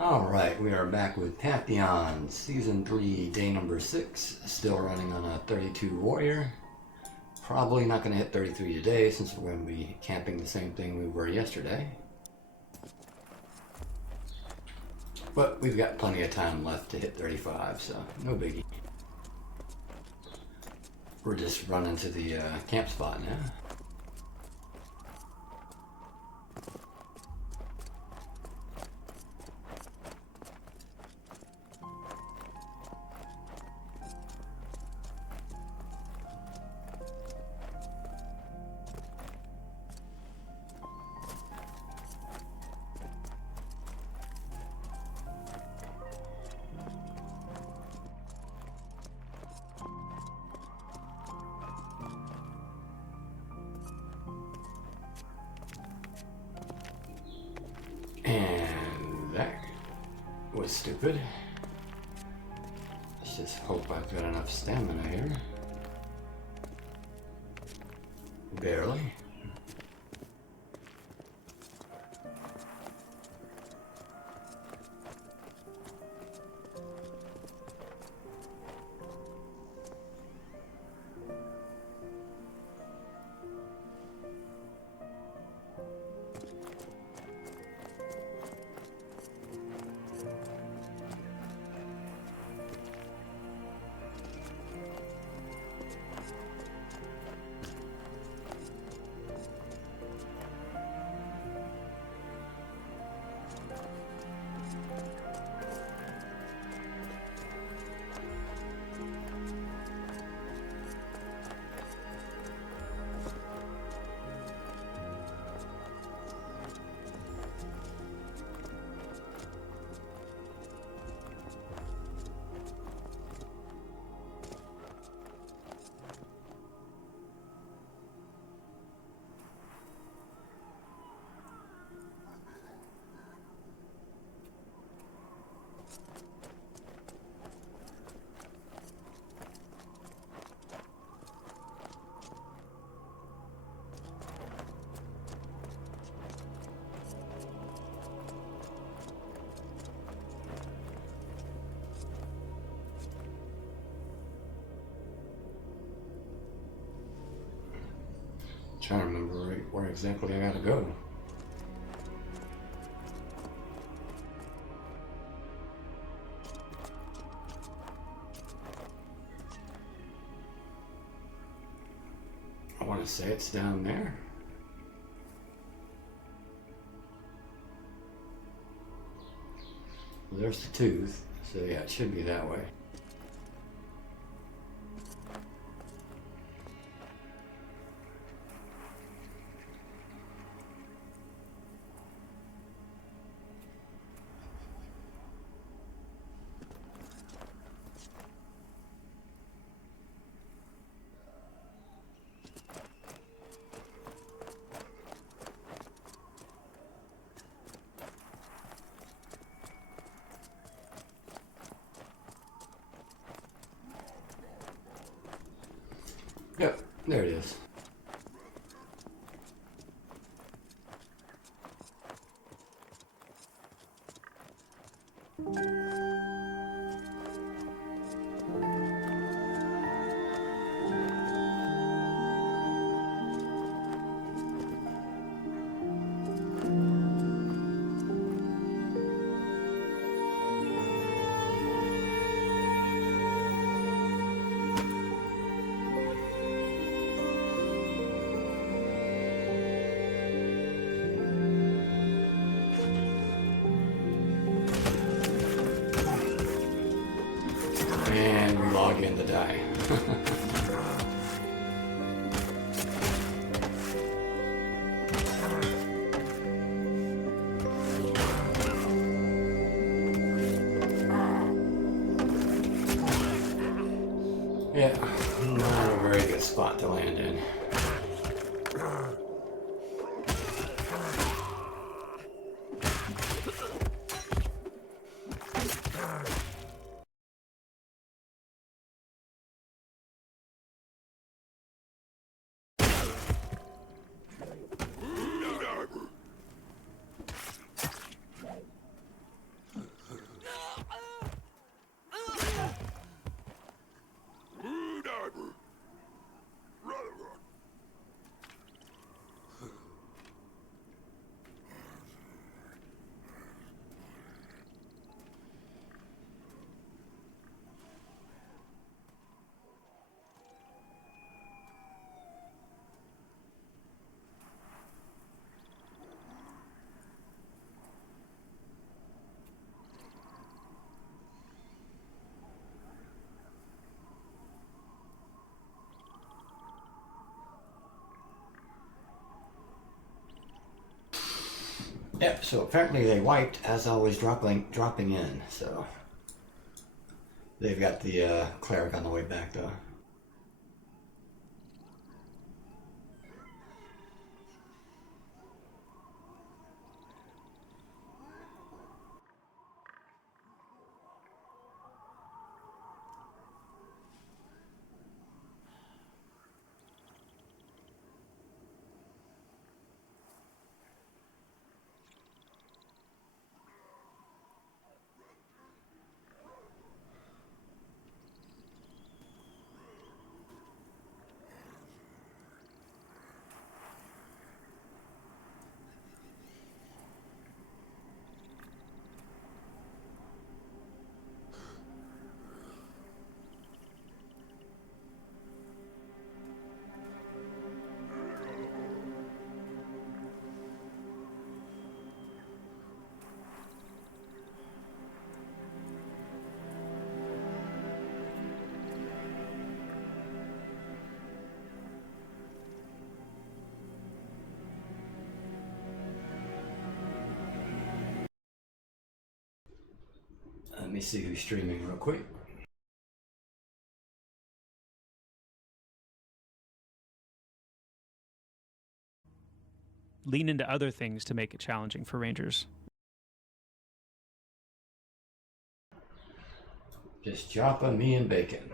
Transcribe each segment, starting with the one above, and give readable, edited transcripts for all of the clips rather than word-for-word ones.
Alright, we are back with Pantheon, Season 3, Day number 6. Still running on a 32 Warrior. Probably not going to hit 33 today since we're going to be camping the same thing we were yesterday. But we've got plenty of time left to hit 35, so no biggie. We're just running to the camp spot now. And that was stupid. Let's just hope I've got enough stamina here. Barely. Trying to remember where exactly I gotta go. I want to say it's down there. Well, there's the tooth, so yeah, it should be that way. Yep, there it is. And we log in to die. Yeah, not a very good spot to land in. Yep, so apparently they wiped as I was dropping in, so they've got the cleric on the way back though. Let me see who's streaming real quick. Lean into other things to make it challenging for Rangers. Just Joppa, me, and Bacon.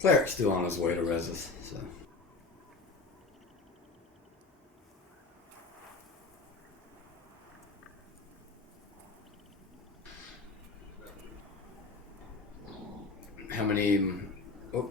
Cleric's still on his way to res us, so. need. Oh,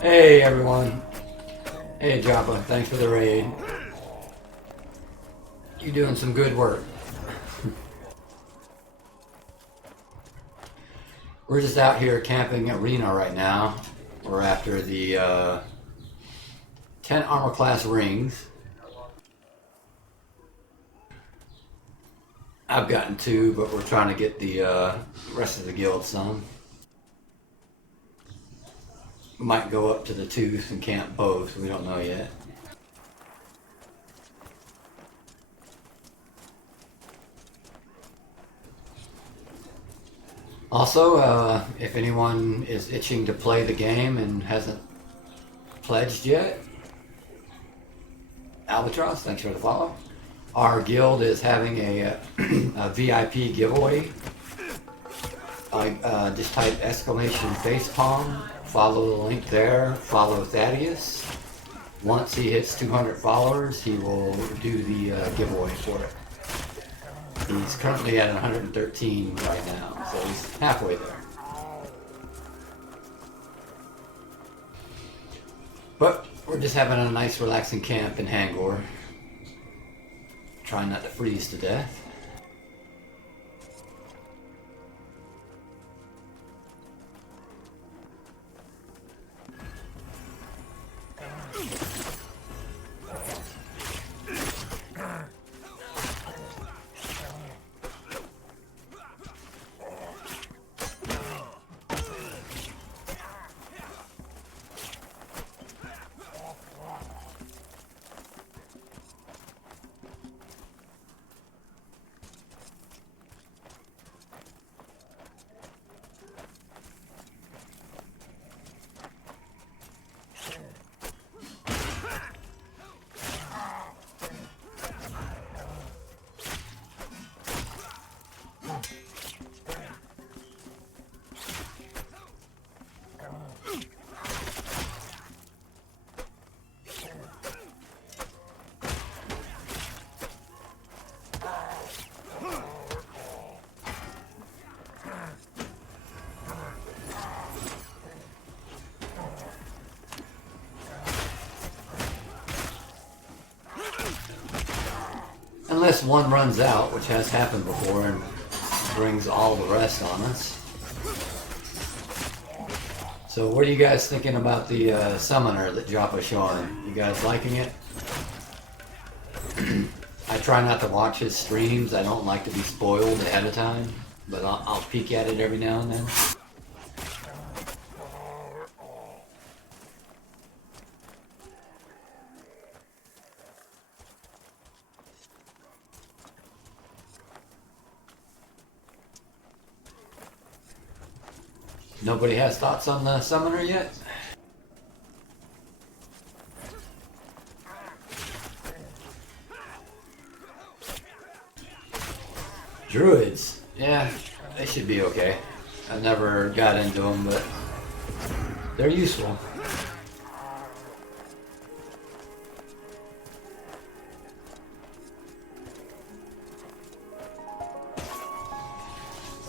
Hey everyone. Hey Joppa, thanks for the raid. You doing some good work. We're just out here camping Arena right now. We're after the 10 armor class rings. I've gotten 2, but we're trying to get the rest of the guild some. We might go up to the 2s and camp both, we don't know yet. Also, if anyone is itching to play the game and hasn't pledged yet, Albatross, thanks for the follow. Our guild is having a VIP giveaway. Just type !facepalm, follow the link there, follow Thaddeus. Once he hits 200 followers, he will do the giveaway for it. He's currently at 113 right now, so he's halfway there. But we're just having a nice relaxing camp in Hangor. Trying not to freeze to death. Unless one runs out, which has happened before, and brings all the rest on us. So what are you guys thinking about the summoner that Joppa's showing? You guys liking it? I try not to watch his streams. I don't like to be spoiled ahead of time, but I'll peek at it every now and then. Nobody has thoughts on the summoner yet? Druids, yeah, they should be okay. I never got into them, but they're useful.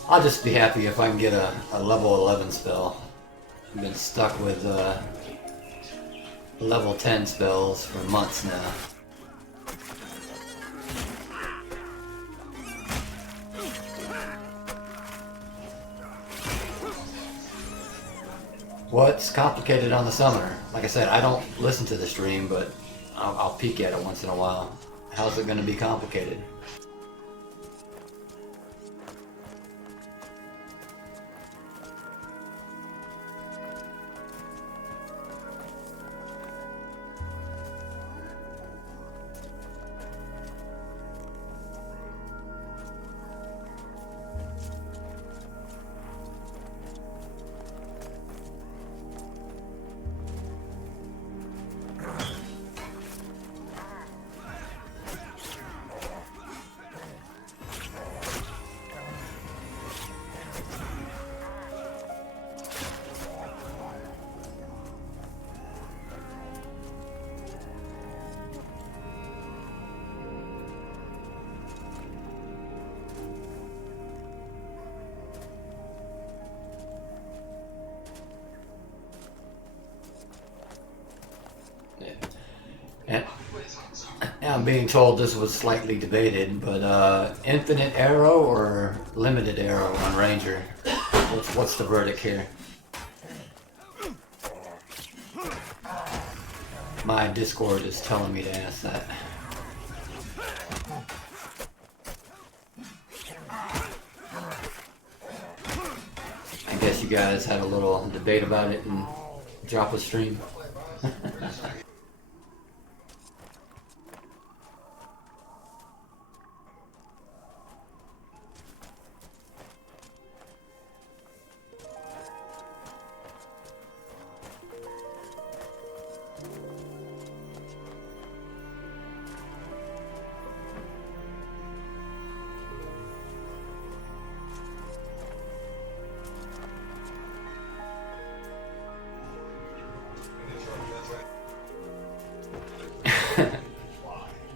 I'll just be happy if I can get a level 11 spell. I've been stuck with level 10 spells for months now. What's complicated on the summoner? Like I said, I don't listen to the stream, but I'll peek at it once in a while. How's it going to be complicated? I'm being told this was slightly debated, but infinite arrow or limited arrow on Ranger? What's the verdict here? My Discord is telling me to ask that. I guess you guys had a little debate about it in Joppa stream.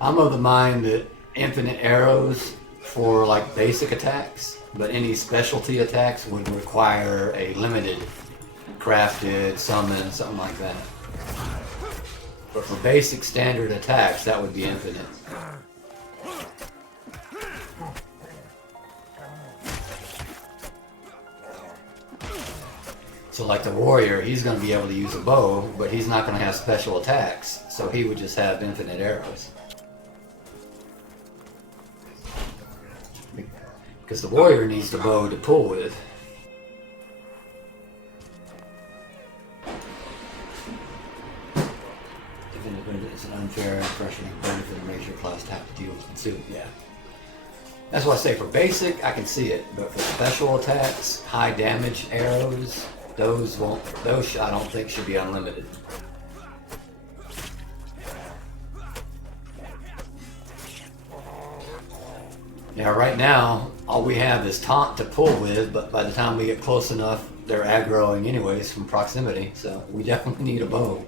I'm of the mind that infinite arrows for like basic attacks, but any specialty attacks would require a limited crafted summon, something like that. But for basic standard attacks, that would be infinite. So like the warrior, he's going to be able to use a bow, but he's not going to have special attacks, so he would just have infinite arrows. Because the warrior needs the bow to pull with. It's an unfair impression of benefit of major class to have to deal with consume. Yeah. That's what I say. For basic, I can see it, but for special attacks, high damage arrows, those I don't think should be unlimited. Now, right now, all we have is taunt to pull with, but by the time we get close enough, they're aggroing anyways from proximity, so we definitely need a bow.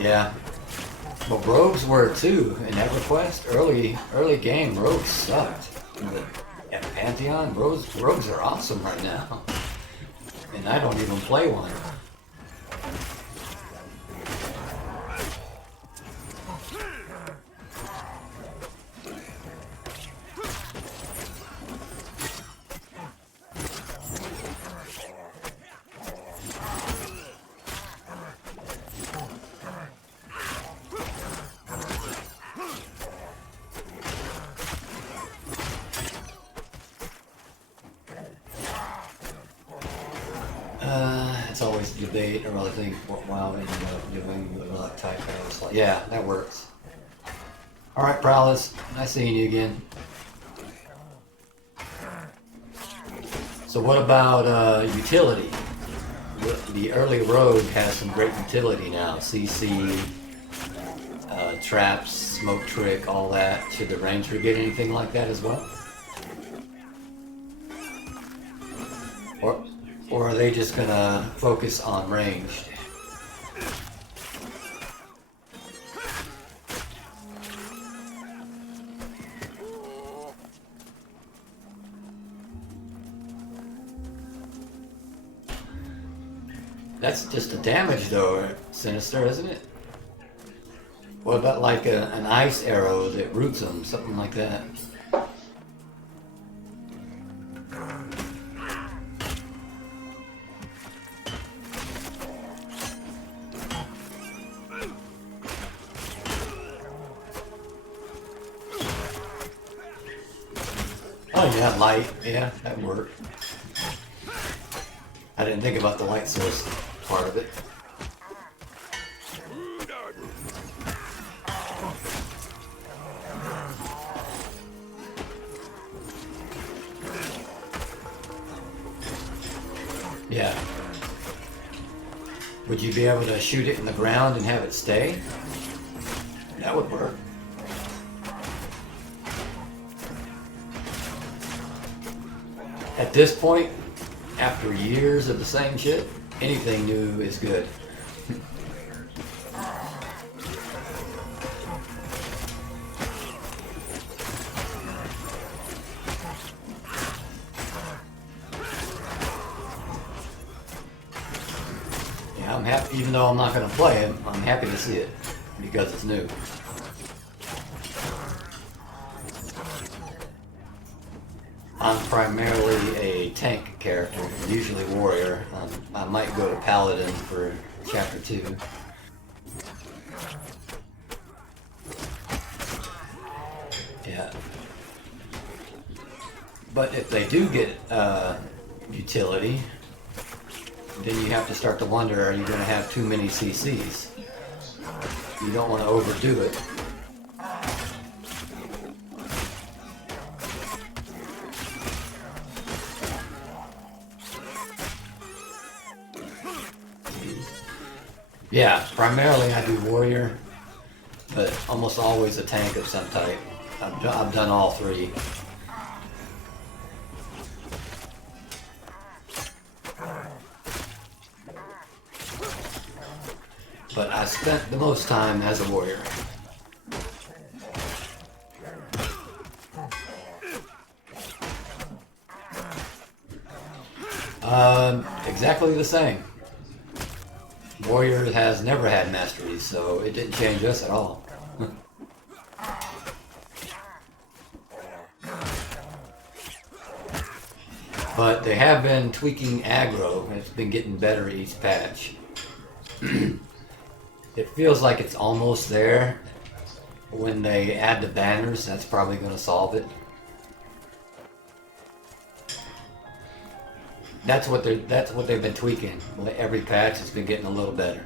Yeah. Well, rogues were too in EverQuest. Early game, rogues sucked. At Pantheon, rogues are awesome right now. And I don't even play one. It's always a debate, or I think what WoW ended up doing with that typos. Like, yeah, that works. Alright, Prowless, nice seeing you again. So what about utility? The early rogue has some great utility now. CC, traps, smoke trick, all that. Should the ranger get anything like that as well? Or are they just gonna focus on ranged? That's just a damage though, Sinister, isn't it? What about like an ice arrow that roots them, something like that? Oh yeah, light. Yeah, that worked. I didn't think about the light source part of it. Yeah. Would you be able to shoot it in the ground and have it stay? That would work. At this point, after years of the same shit, anything new is good. Yeah, I'm happy, even though I'm not going to play it, I'm happy to see it because it's new. I'm primarily a tank character, usually warrior. I might go to paladin for chapter 2. Yeah. But if they do get utility, then you have to start to wonder, are you going to have too many CCs? You don't want to overdo it. Yeah, primarily I do warrior, but almost always a tank of some type. I've done all 3. But I spent the most time as a warrior. Exactly the same. Warrior has never had masteries, so it didn't change us at all. But they have been tweaking aggro. It's been getting better each patch. It feels like it's almost there. When they add the banners, that's probably going to solve it. That's what they've been tweaking. Every patch has been getting a little better.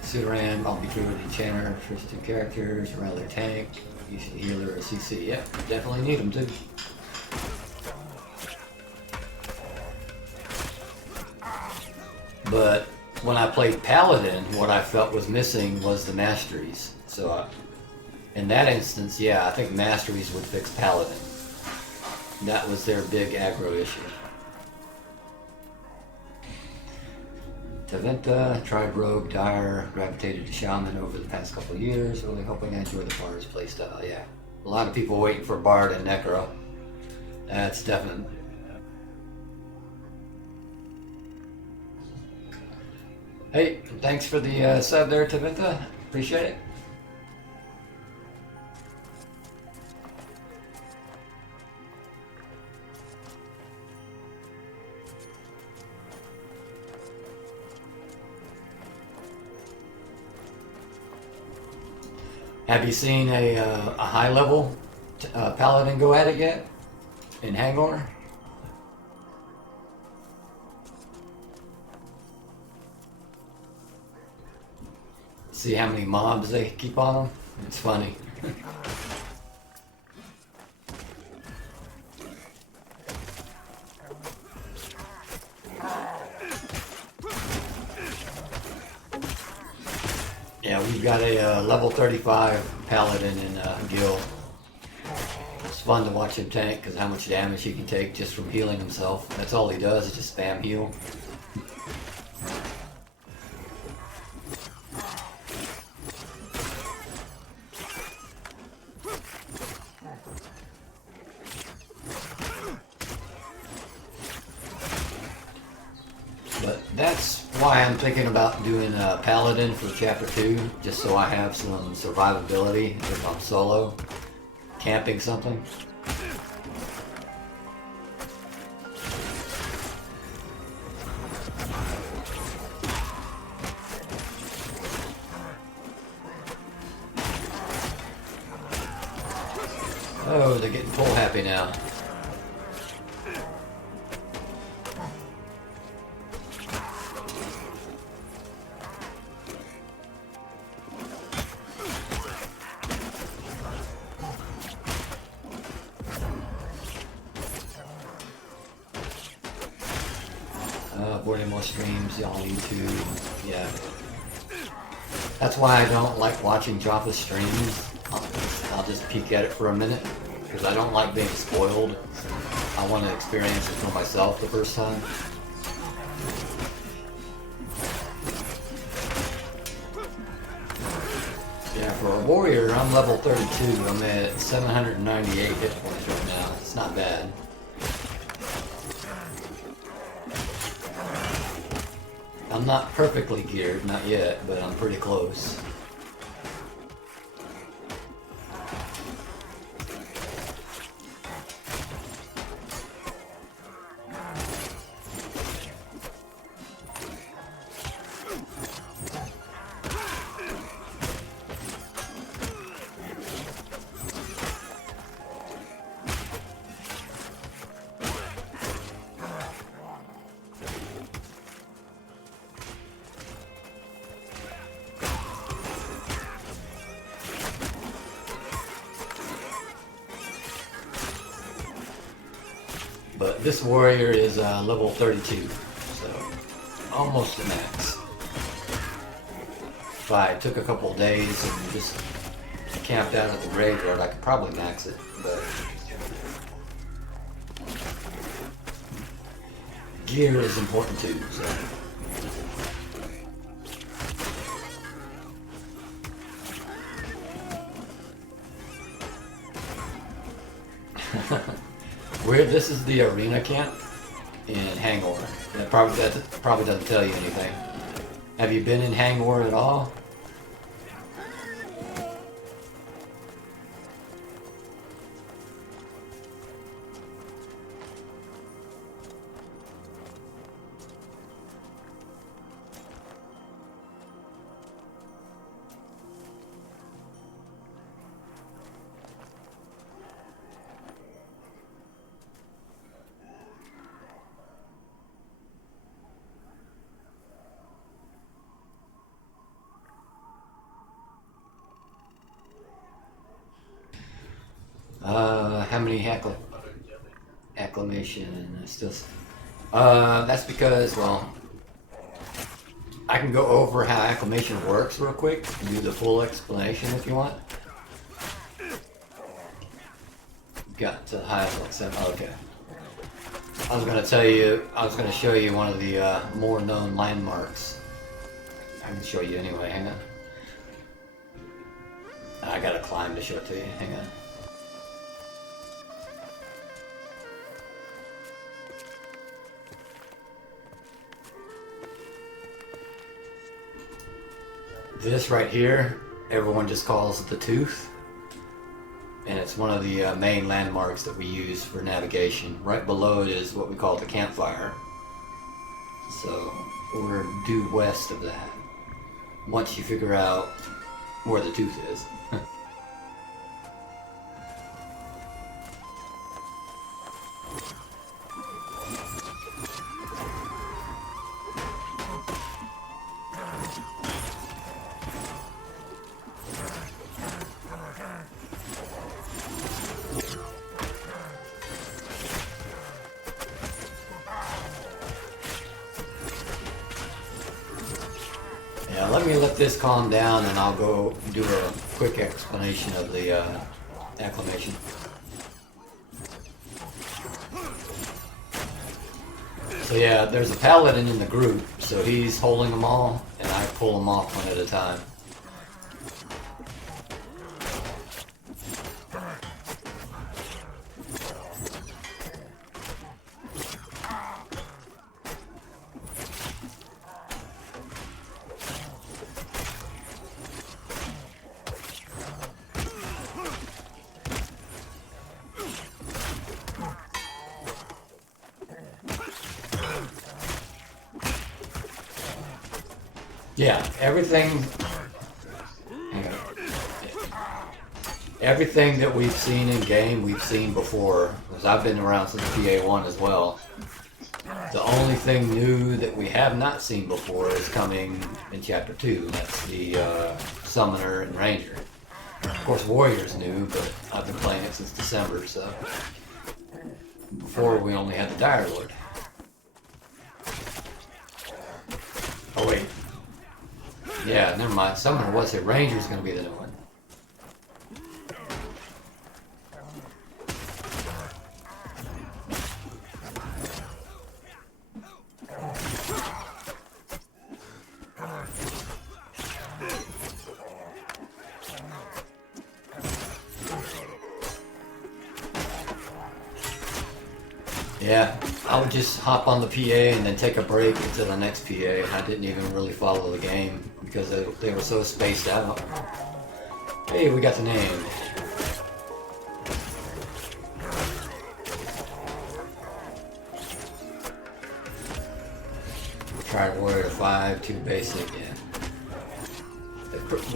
Pseudoran, Bumpy Druid, Enchanter, first 2 characters, rather tank, usually healer or CC. Yeah, definitely need them too. But when I played Paladin, what I felt was missing was the masteries. So in that instance, yeah, I think masteries would fix Paladin. That was their big aggro issue. Taventa, tried Rogue, Dire, gravitated to Shaman over the past couple of years, really hoping I enjoy the Bard's playstyle. Yeah, a lot of people waiting for Bard and Necro. That's definite. Hey, thanks for the sub there, Taventa. Appreciate it. Have you seen a high level paladin go at it yet? In Hangor? See how many mobs they keep on them? It's funny. Yeah, we've got a level 35 paladin in Guild. It's fun to watch him tank because how much damage he can take just from healing himself. That's all he does is just spam heal. But that's why I'm thinking about doing a Paladin for Chapter 2, just so I have some survivability if I'm solo, camping something. Oh, they're getting full happy now. Avoiding more streams, y'all need to, yeah. That's why I don't like watching Jaffa streams. I'll just peek at it for a minute. because I don't like being spoiled. I want to experience it for myself the first time. Yeah, for a warrior, I'm level 32. I'm at 798 hit points right now. It's not bad. I'm not perfectly geared, not yet, but I'm pretty close. But this warrior is level 32, so almost to max. If I took a couple days and just camped out at the graveyard, I could probably max it, but gear is important too, so. Weird, this is the arena camp in Hangor. That probably doesn't tell you anything. Have you been in Hangor at all? How many acclamation still? That's because, well, I can go over how acclamation works real quick and do the full explanation if you want. Got to the highest like 7. Okay. I was gonna show you one of the more known landmarks. I can show you anyway. Hang on. I gotta climb to show it to you. Hang on. This right here, everyone just calls it the Tooth, and it's one of the main landmarks that we use for navigation. Right below it is what we call the campfire. So we're due west of that. Once you figure out where the Tooth is. Yeah, let this calm down and I'll go do a quick explanation of the acclamation. So yeah, there's a paladin in the group, so he's holding them all, and I pull them off one at a time. Yeah, everything that we've seen in game, we've seen before, because I've been around since PA1 as well. The only thing new that we have not seen before is coming in Chapter 2. That's the Summoner and Ranger. Of course, Warrior's new, but I've been playing it since December, so... Before, we only had the Dire Lord. Oh, wait. Yeah, never mind. Summoner was it. Ranger's gonna be the new one. Yeah, I would just hop on the PA and then take a break into the next PA. I didn't even really follow the game because they were so spaced out. Hey, we got the name. Try Warrior 5, too basic, yeah.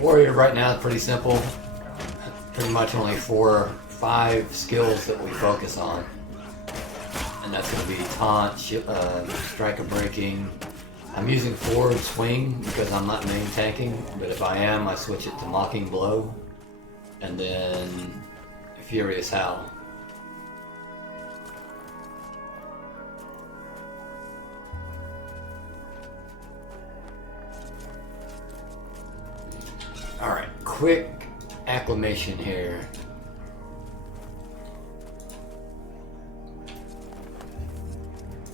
Warrior right now is pretty simple. Pretty much only 4 or 5 skills that we focus on. And that's going to be taunt, striker breaking. I'm using forward swing because I'm not main tanking, but if I am, I switch it to mocking blow. And then Furious Howl. Alright, quick acclimation here.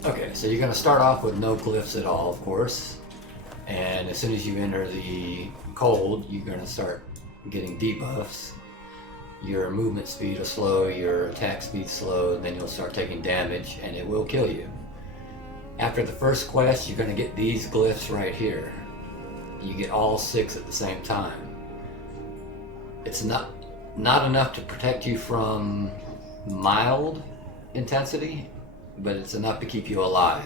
Okay, so you're going to start off with no glyphs at all, of course. And as soon as you enter the cold, you're going to start getting debuffs. Your movement speed will slow, your attack speed slow, and then you'll start taking damage, and it will kill you. After the first quest, you're going to get these glyphs right here. You get all 6 at the same time. It's not enough to protect you from mild intensity, but it's enough to keep you alive.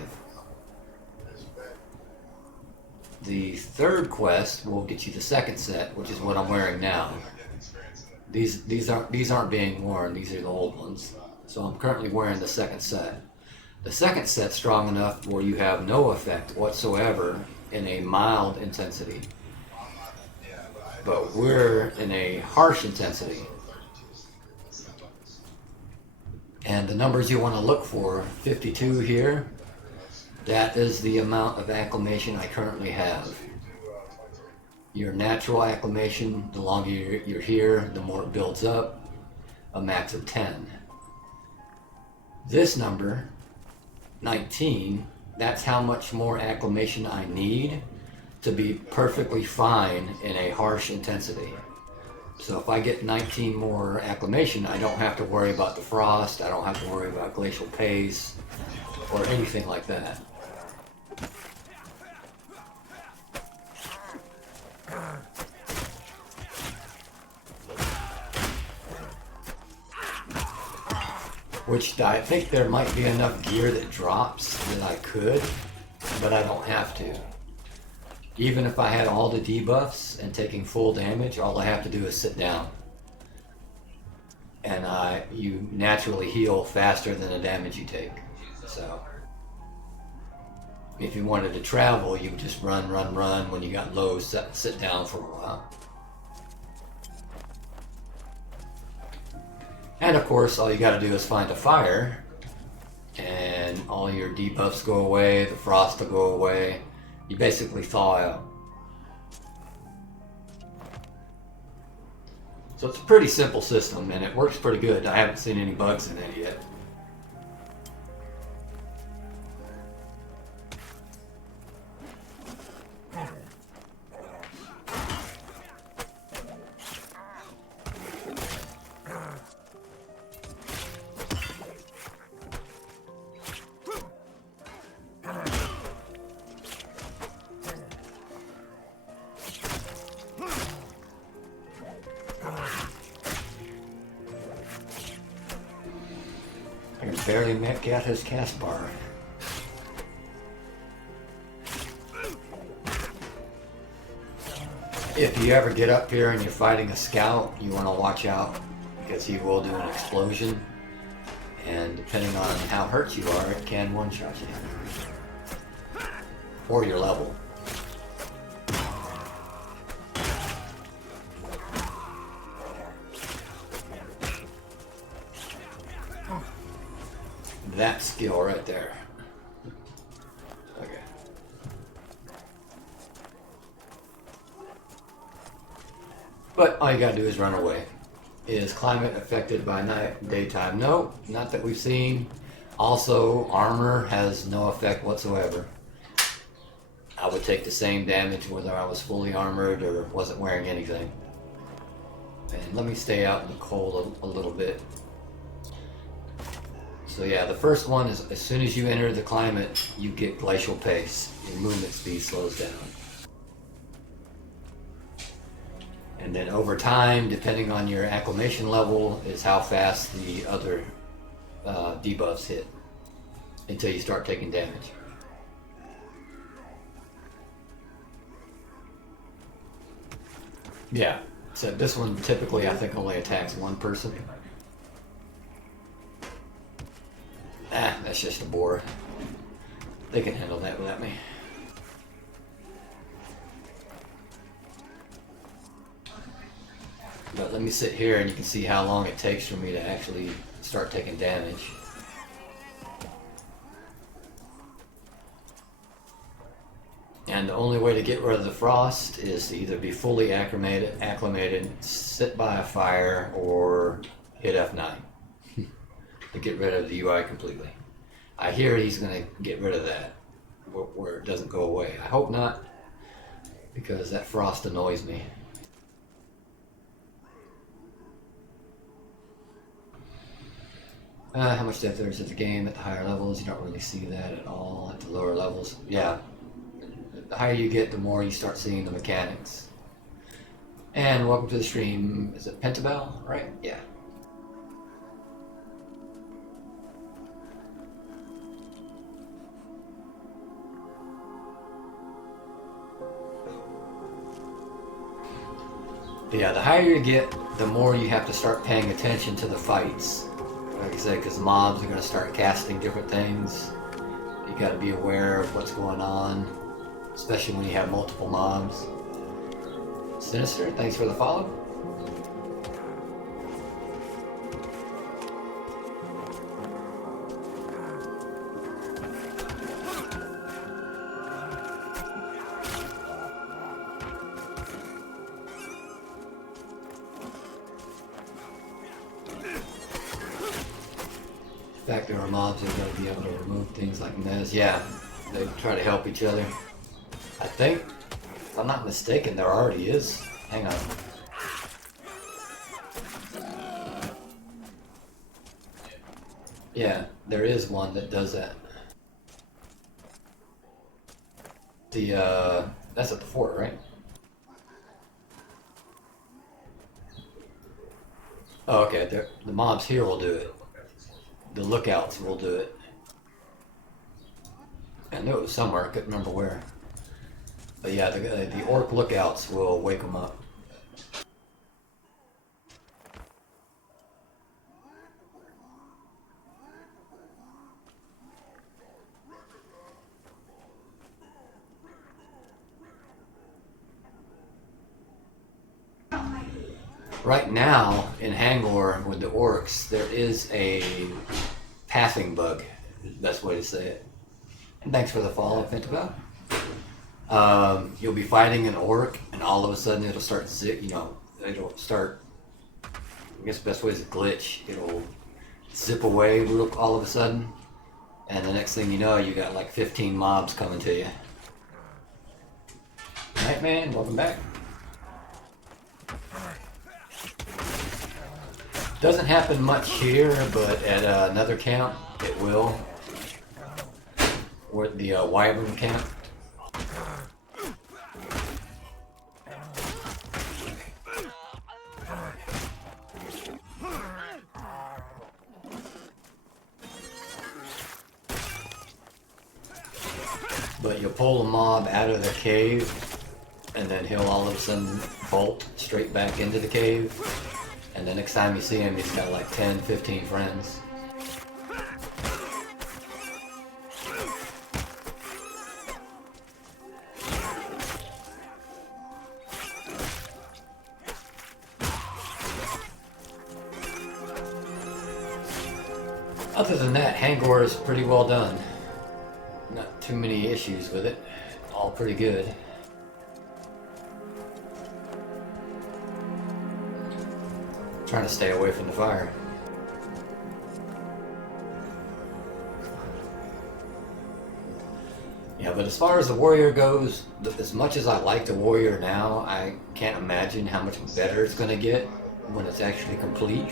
The third quest will get you the second set, which is what I'm wearing now. These aren't being worn, these are the old ones. So I'm currently wearing the second set. The second set's strong enough where you have no effect whatsoever in a mild intensity. But we're in a harsh intensity. And the numbers you want to look for, 52 here, that is the amount of acclimation I currently have. Your natural acclimation, the longer you're here, the more it builds up, a max of 10. This number, 19, that's how much more acclimation I need to be perfectly fine in a harsh intensity. So if I get 19 more acclimation, I don't have to worry about the frost, I don't have to worry about glacial pace, or anything like that. Which I think there might be enough gear that drops that I could, but I don't have to. Even if I had all the debuffs and taking full damage, all I have to do is sit down. And you naturally heal faster than the damage you take. So if you wanted to travel, you would just run. When you got low, sit down for a while. And of course, all you gotta do is find a fire, and all your debuffs go away, the frost will go away. You basically thaw out. So it's a pretty simple system, and it works pretty good. I haven't seen any bugs in it yet. I can barely make out his cast bar. If you ever get up here and you're fighting a scout, you want to watch out because he will do an explosion, and depending on how hurt you are, it can one-shot you. Or your level. That skill right there. Okay. But all you gotta do is run away. Is climate affected by night, daytime? No, not that we've seen. Also, armor has no effect whatsoever. I would would take the same damage whether I was fully armored or wasn't wearing anything. And let me stay out in the cold a little bit. So yeah, the first one is as soon as you enter the climate, you get glacial pace. Your movement speed slows down. And then over time, depending on your acclimation level, is how fast the other debuffs hit until you start taking damage. Yeah, so this one typically I think only attacks one person. That's just a bore. They can handle that without me. But let me sit here and you can see how long it takes for me to actually start taking damage. And the only way to get rid of the frost is to either be fully acclimated, sit by a fire, or hit F9 to get rid of the UI completely. I hear he's going to get rid of that, where it doesn't go away. I hope not, because that frost annoys me. How much depth there is at the game at the higher levels, you don't really see that at all at the lower levels. Yeah, the higher you get, the more you start seeing the mechanics. And welcome to the stream. Is it Pentabel, right? Yeah. But yeah, the higher you get, the more you have to start paying attention to the fights. Like I said, because mobs are going to start casting different things. You got to be aware of what's going on, especially when you have multiple mobs. Sinister, thanks for the follow. In fact, there are mobs that are going to be able to remove things like this. Yeah, they try to help each other. I think, if I'm not mistaken, there already is. Hang on. Yeah, there is one that does that. That's at the fort, right? Oh, okay. The mobs here will do it. The lookouts will do it. I knew it was somewhere. I couldn't remember where. But yeah, the orc lookouts will wake them up. Right now, in Hangor with the orcs, there is a pathing bug. Is the best way to say it. And thanks for the follow, Pentabel. You'll be fighting an orc, and all of a sudden it'll start it'll start. I guess the best way is a glitch. It'll zip away all of a sudden, and the next thing you know, you got like 15 mobs coming to you. Nightman, welcome back. Doesn't happen much here, but at another camp, it will. Or the Wyvern camp. But you'll pull a mob out of the cave, and then he'll all of a sudden bolt straight back into the cave. And the next time you see him, he's got like 10, 15 friends. Other than that, Hangor is pretty well done. Not too many issues with it. All pretty good. Trying to stay away from the fire. Yeah, but as far as the warrior goes, as much as I like the warrior now, I can't imagine how much better it's going to get when it's actually complete.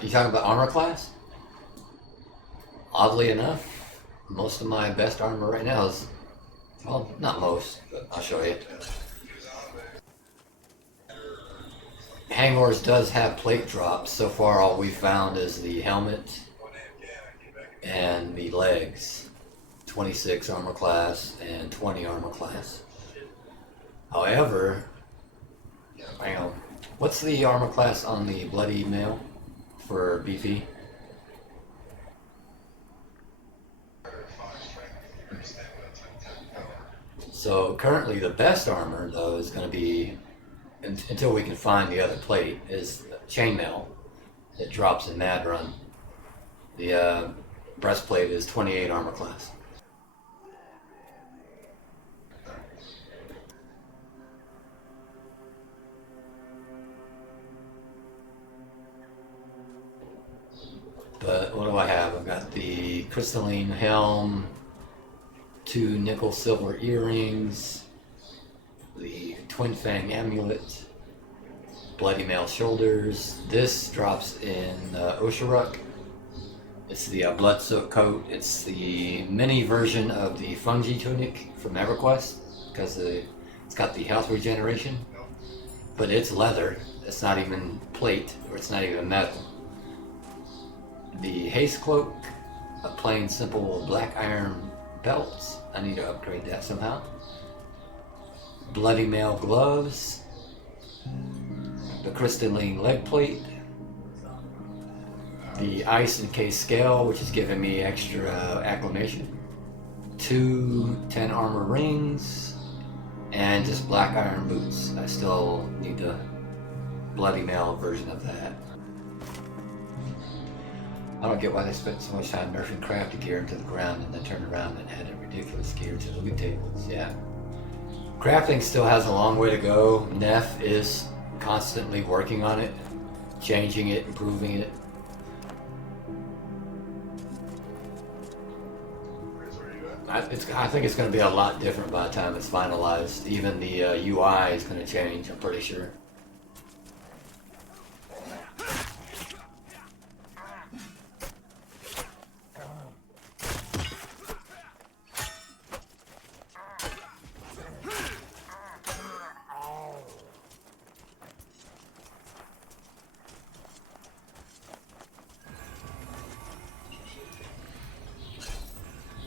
You talking about armor class? Oddly enough, most of my best armor right now is, well, not most, but I'll show you. Hangors does have plate drops. So far all we found is the helmet and the legs. 26 armor class and 20 armor class. However, hang on. What's the armor class on the Bloody Mail for BP? So currently the best armor though is going to be, until we can find the other plate, is chainmail that drops in Mad Run. The breastplate is 28 armor class. But what do I have? I've got the crystalline helm, 2 nickel silver earrings, the twin fang amulet, bloody mail shoulders. This drops in Osharuk. It's the blood soaked coat. It's the mini version of the fungi tunic from EverQuest because it's got the health regeneration, but it's leather. It's not even plate, or it's not even metal. The haste cloak, a plain simple black iron belt. I need to upgrade that somehow. Bloody mail gloves, the crystalline leg plate, the ice encased scale, which is giving me extra acclimation, 2 10 armor rings, and just black iron boots. I still need the bloody mail version of that. I don't get why they spent so much time nerfing crafted gear into the ground and then turned around and added ridiculous gear to the loot tables. Yeah. Crafting still has a long way to go. Neff is constantly working on it, changing it, improving it. I think it's going to be a lot different by the time it's finalized. Even the UI is going to change, I'm pretty sure.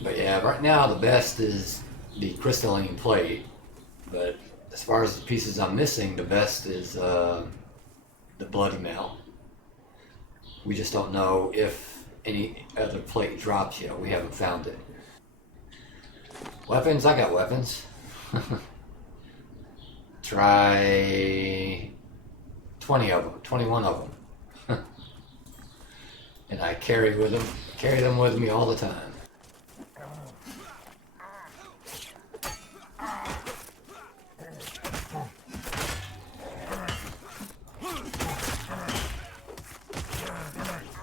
But yeah, right now the best is the crystalline plate. But as far as the pieces I'm missing, the best is the bloody mail. We just don't know if any other plate drops yet. We haven't found it. Weapons, I got weapons. Try 20 of them, 21 of them. And I carry them with me all the time.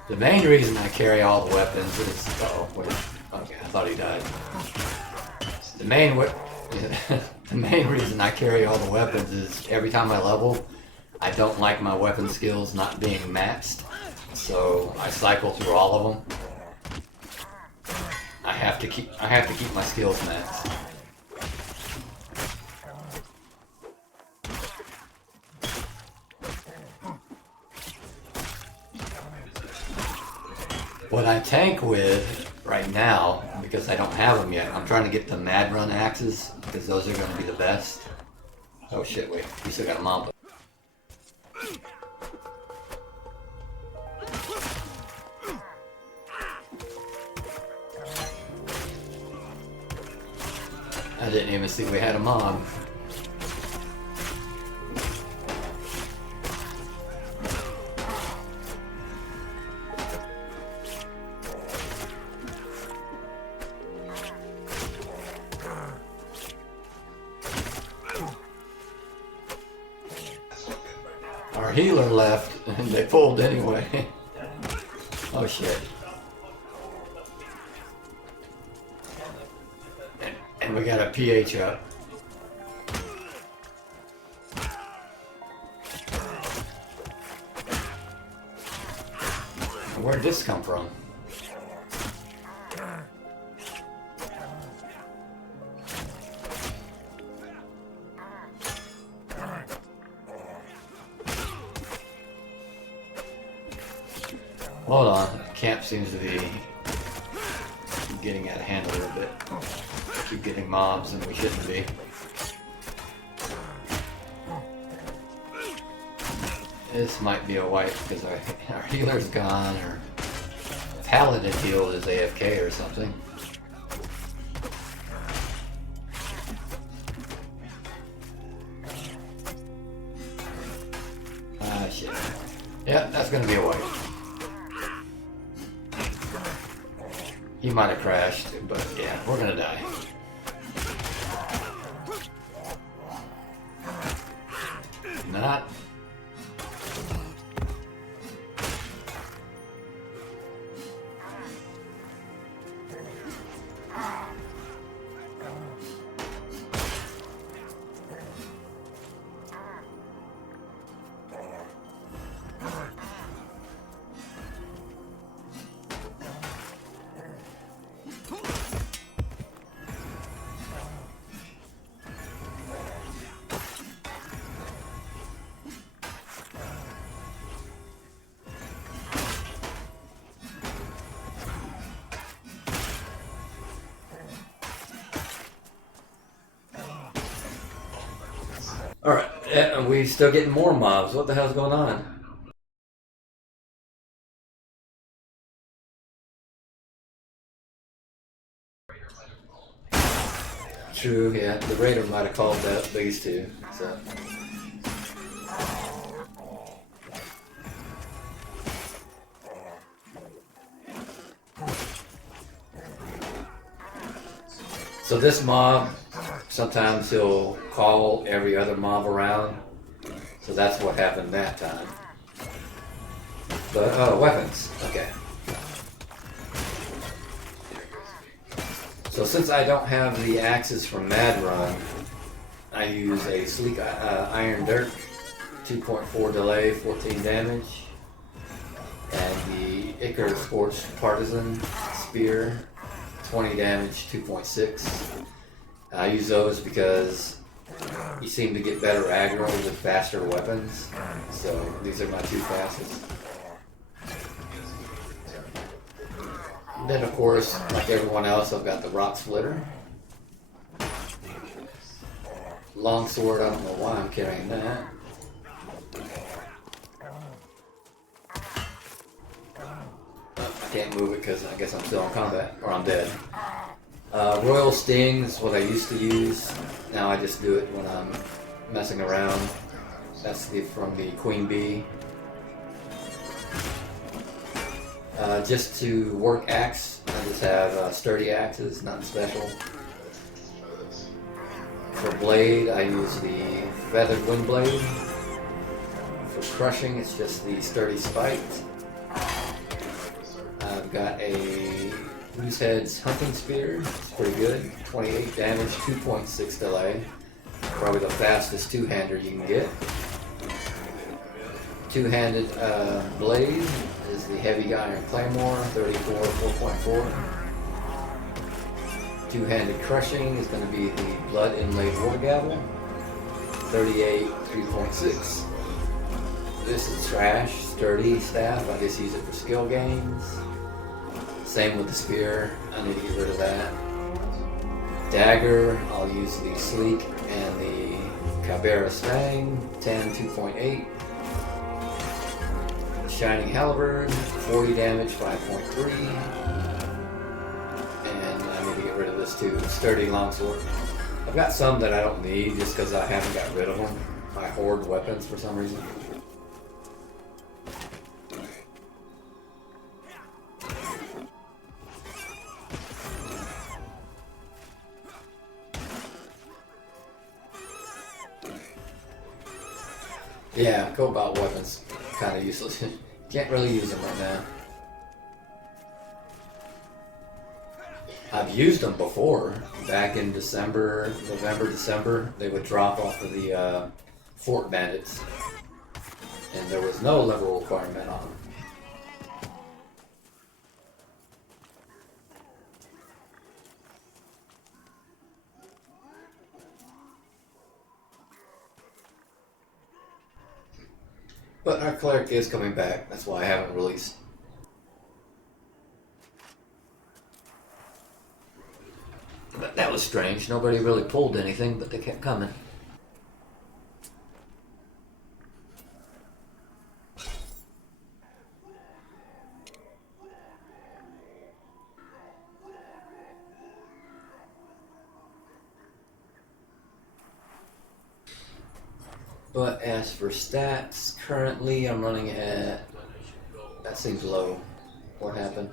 The main reason I carry all the weapons is... okay, I thought he died. The main reason I carry all the weapons is every time I level, I don't like my weapon skills not being maxed, so I cycle through all of them. I have to keep my skills maxed. What I tank with right now, because I don't have them yet, I'm trying to get the Mad Run axes, because those are going to be the best. Oh shit, wait, you still got a mob. I didn't even see we had a mob. Our healer left, and they pulled anyway. Oh shit. And we got a pH up. Where'd this come from? Hold on, camp seems to be getting out of hand a little bit. Keep getting mobs and we shouldn't be. This might be a wipe because our healer's gone, or Paladin healed is AFK or something. Ah shit. Yep, that's gonna be a wipe. He might have crashed, but yeah, we're gonna die. Not. Alright, yeah, and we still getting more mobs. What the hell's going on? True, yeah, the raider might have called these two, so. So this mob, sometimes he'll call every other mob around. So that's what happened that time. But, weapons. Okay. So since I don't have the axes from Mad Run, I use a sleek Iron Dirk, 2.4 delay, 14 damage. And the Icar Scorched Partisan Spear, 20 damage, 2.6. I use those because you seem to get better aggro with faster weapons. So these are my two fastest. And then of course, like everyone else, I've got the Rock Splitter. Longsword, I don't know why I'm carrying that. I can't move it because I guess I'm still in combat, or I'm dead. Royal Sting is what I used to use. Now I just do it when I'm messing around. That's from the Queen Bee. Just to work axe, I just have sturdy axes, nothing special. For blade, I use the Feathered Wind Blade. For crushing, it's just the sturdy spiked. I've got a Moosehead's Hunting Spear. It's pretty good. 28 damage, 2.6 delay. Probably the fastest two-hander you can get. Two-handed blade is the Heavy Iron Claymore, 34, 4.4. Two-handed crushing is going to be the Blood Inlaid War Gavel, 38, 3.6. This is trash, sturdy staff. I just use it for skill gains. Same with the spear. I need to get rid of that. Dagger, I'll use the Sleek and the Cabera's Fang, 10, 2.8. Shining Halberd, 40 damage, 5.3. And I need to get rid of this too. Sturdy Longsword. I've got some that I don't need just because I haven't got rid of them. I hoard weapons for some reason. Yeah, cobalt weapons, kind of useless. Can't really use them right now. I've used them before, back in December, November, December. They would drop off of the Fort Bandits, and there was no level requirement on them. But our cleric is coming back, that's why I haven't released. But that was strange, nobody really pulled anything, but they kept coming. But as for stats, currently I'm running at... That seems low. What happened?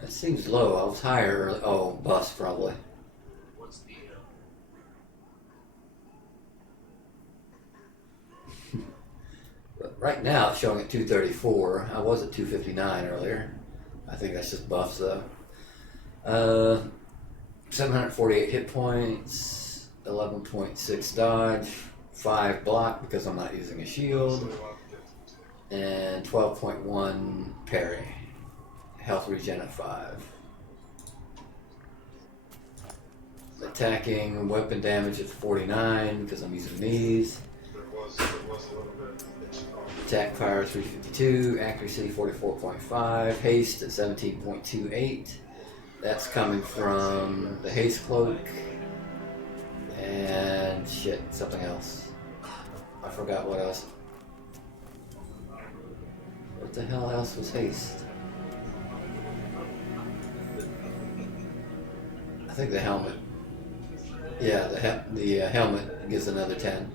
That seems low. I was higher early. Oh, bust probably. But right now it's showing at 234. I was at 259 earlier. I think that's just buffs though. 748 hit points, 11.6 dodge, 5 block because I'm not using a shield, and 12.1 parry. Health regen at 5. Attacking weapon damage at 49 because I'm using these. Attack fire 352, accuracy 44.5, haste at 17.28. That's coming from the haste cloak and shit, something else. I forgot what else. What the hell else was haste? I think the helmet. Yeah, the helmet gives another 10.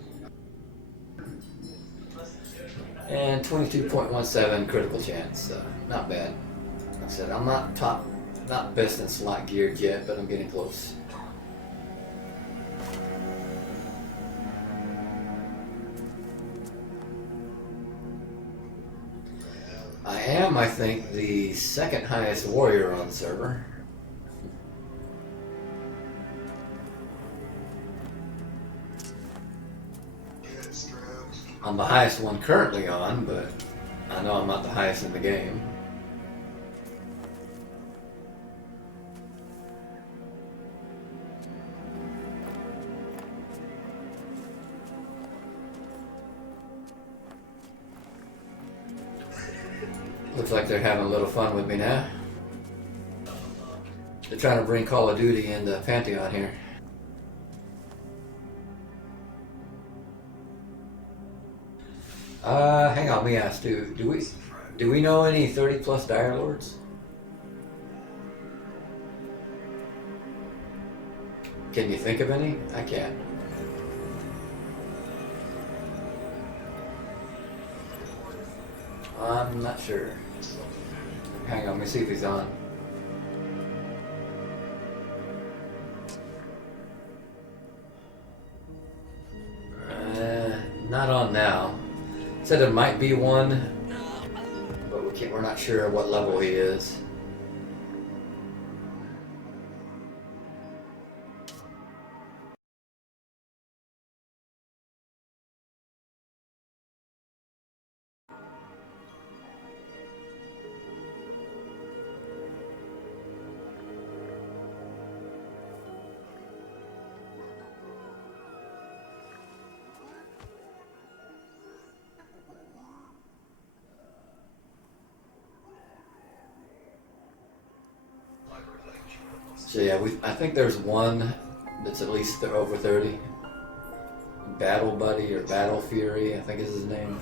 And 22.17 critical chance, not bad. Like I said, I'm not best in slot geared yet, but I'm getting close. I am, I think, the second highest warrior on the server. I'm the highest one currently on, but I know I'm not the highest in the game. Looks like they're having a little fun with me now. They're trying to bring Call of Duty into Pantheon here. Hang on, let me ask, do we know any 30 plus Dire Lords? Can you think of any? I can't. I'm not sure. Hang on, let me see if he's on. Not on now. Said there might be one, but we're not sure what level he is. So yeah, I think there's one that's at least over 30. Battle Buddy or Battle Fury, I think is his name.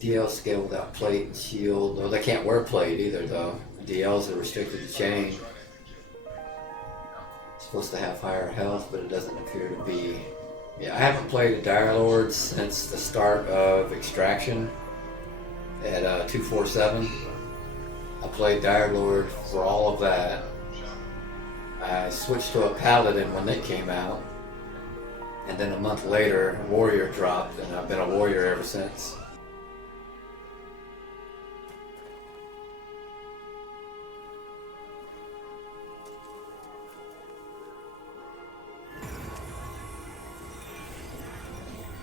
DL scale without plate and shield. Well, they can't wear plate either, though. DLs are restricted to chain. It's supposed to have higher health, but it doesn't appear to be. Yeah, I haven't played a Dire Lord since the start of Extraction at 247. I played Dire Lord for all of that. I switched to a Paladin when they came out. And then a month later, Warrior dropped, and I've been a Warrior ever since.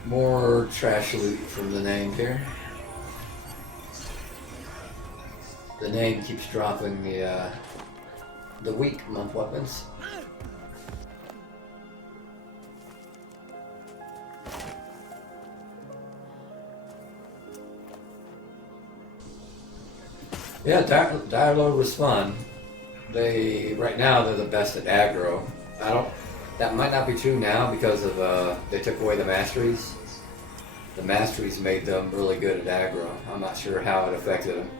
More trash loot from the name here. The name keeps dropping the weak month weapons. Yeah, Dire Lord was fun. Right now they're the best at aggro. That might not be true now because of they took away the masteries. The masteries made them really good at aggro. I'm not sure how it affected them.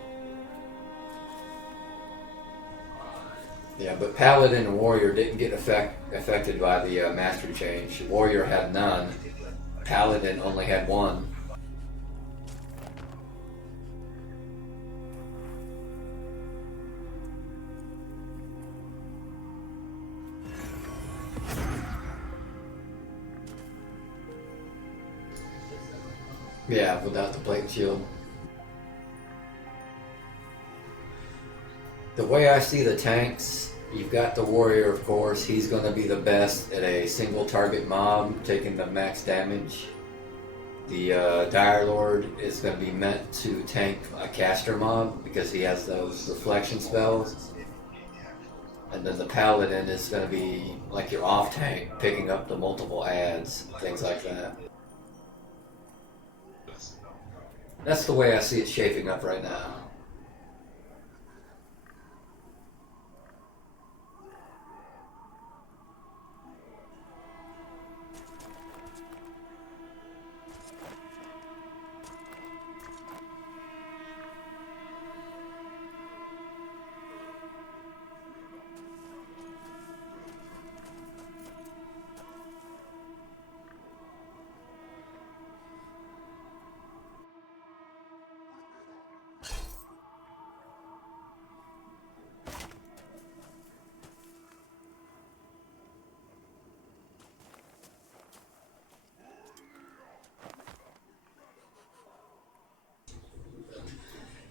Yeah, but Paladin and Warrior didn't get affected by the mastery change. Warrior had none. Paladin only had one. Yeah, without the plate and shield. The way I see the tanks, you've got the Warrior, of course. He's going to be the best at a single target mob, taking the max damage. The Dire Lord is going to be meant to tank a caster mob because he has those reflection spells. And then the Paladin is going to be like your off tank, picking up the multiple adds, things like that. That's the way I see it shaping up right now.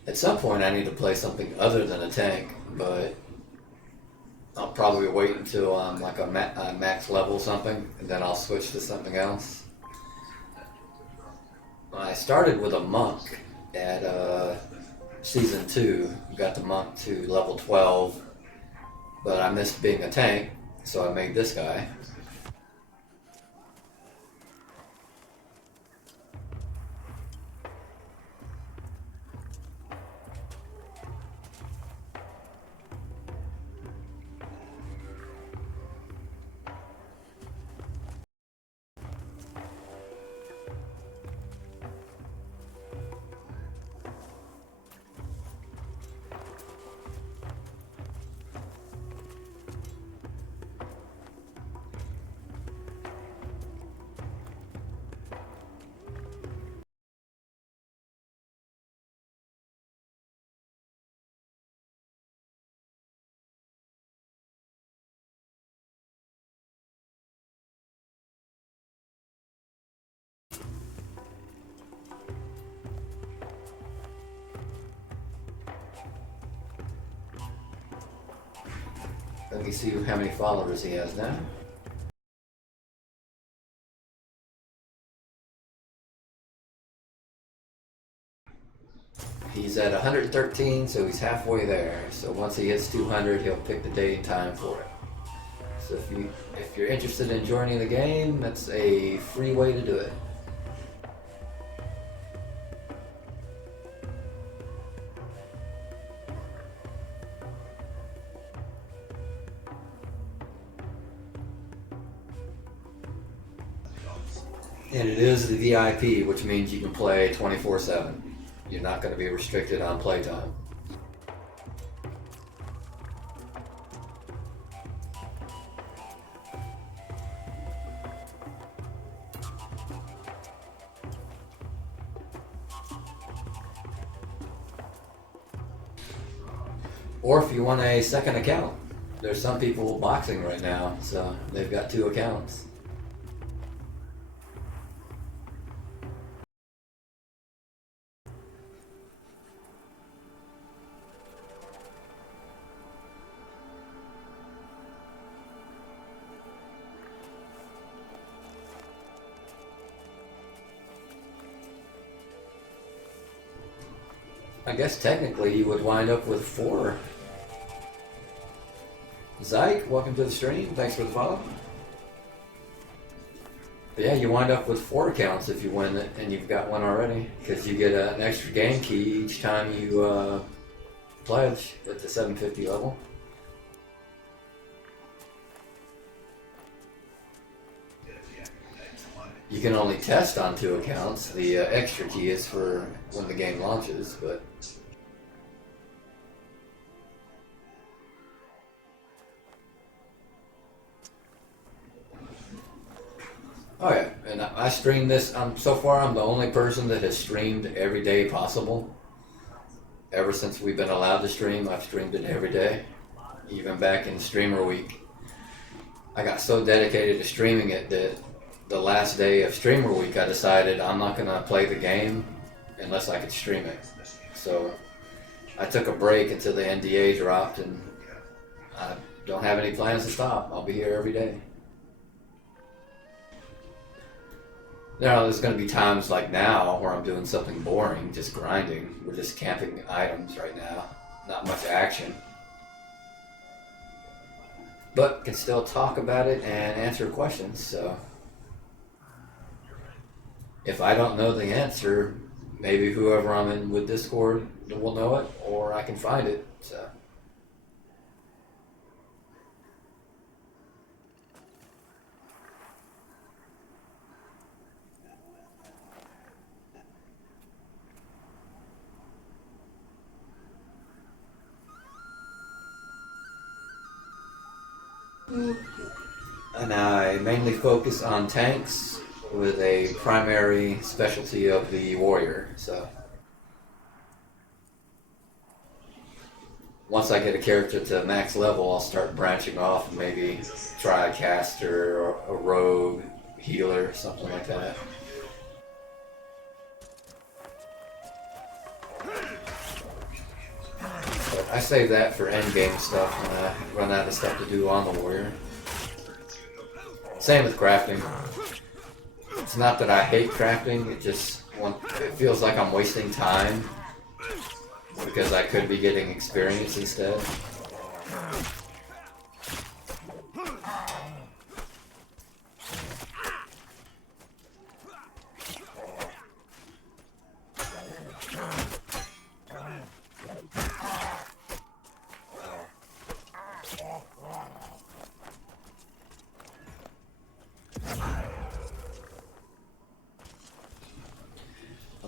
At some point I need to play something other than a tank, but I'll probably wait until I'm like a max level something, and then I'll switch to something else. I started with a monk at Season 2, got the monk to level 12, but I missed being a tank, so I made this guy. Let me see how many followers he has now. He's at 113, so he's halfway there. So once he hits 200, he'll pick the day and time for it. So if you're interested in joining the game, that's a free way to do it. And it is the VIP, which means you can play 24/7. You're not going to be restricted on playtime. Or if you want a second account, there's some people boxing right now, so they've got 2 accounts. I guess technically you would wind up with 4. Zyke, welcome to the stream. Thanks for the follow. But yeah, you wind up with 4 accounts if you win it, and you've got one already, because you get an extra game key each time you pledge at the 750 level. You can only test on 2 accounts. The extra key is for when the game launches, but oh yeah, and I stream this. So far, I'm the only person that has streamed every day possible. Ever since we've been allowed to stream, I've streamed it every day, even back in Streamer Week. I got so dedicated to streaming it that the last day of Streamer Week, I decided I'm not gonna play the game unless I could stream it. So I took a break until the NDA dropped, and I don't have any plans to stop. I'll be here every day. Now, there's going to be times like now where I'm doing something boring, just grinding. We're just camping items right now. Not much action. But can still talk about it and answer questions, so if I don't know the answer, maybe whoever I'm in with Discord will know it, or I can find it, so. And I mainly focus on tanks with a primary specialty of the warrior, so. Once I get a character to max level, I'll start branching off and maybe try a caster or a rogue, healer, something like that. But I save that for endgame stuff when I run out of stuff to do on the warrior. Same with crafting. It's not that I hate crafting, it feels like I'm wasting time because I could be getting experience instead.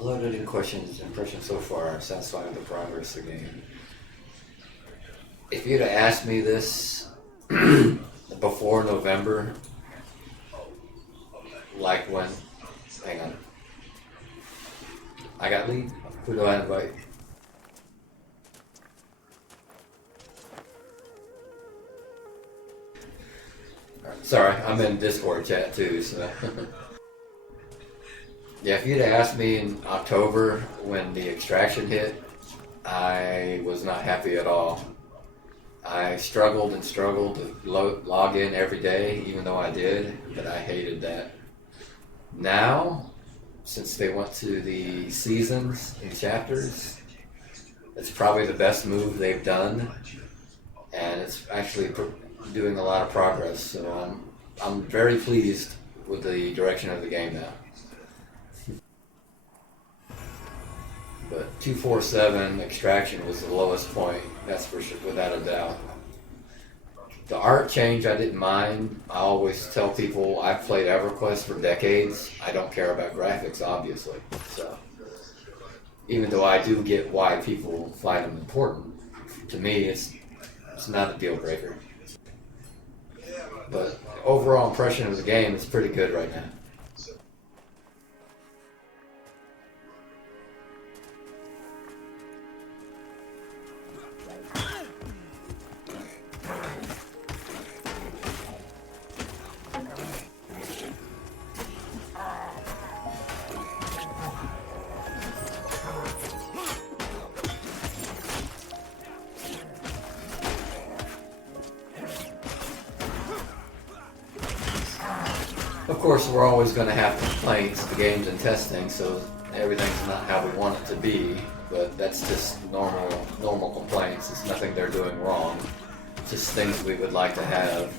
Loaded in questions, impressions so far are satisfied with the progress of the game. If you'd have asked me this before November, like when, hang on, I got lead, who do I invite? Sorry, I'm in Discord chat too, so. Yeah, if you'd asked me in October when the extraction hit, I was not happy at all. I struggled and struggled to log in every day, even though I did, but I hated that. Now, since they went to the seasons and chapters, it's probably the best move they've done, and it's actually doing a lot of progress. So I'm very pleased with the direction of the game now. But 247 extraction was the lowest point, that's for sure, without a doubt. The art change I didn't mind. I always tell people I've played EverQuest for decades. I don't care about graphics, obviously. So even though I do get why people find them important, to me it's not a deal breaker. But the overall impression of the game is pretty good right now. Of course, we're always going to have complaints. The game's in testing, so everything's not how we want it to be. But that's just normal complaints. It's nothing they're doing wrong. It's just things we would like to have.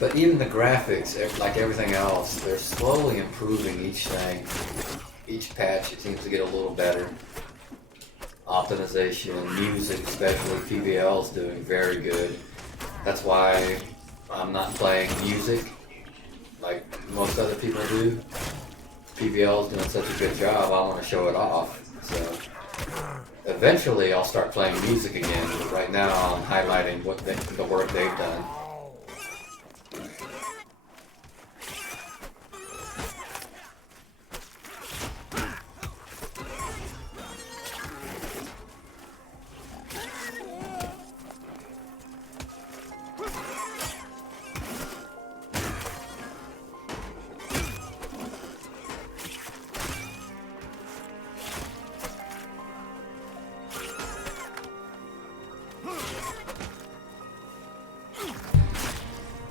But even the graphics, like everything else, they're slowly improving each thing. Each patch, it seems to get a little better. Optimization, music especially, PBL is doing very good. That's why I'm not playing music like most other people do. PBL is doing such a good job, I want to show it off. So eventually I'll start playing music again, but right now I'm highlighting what the work they've done.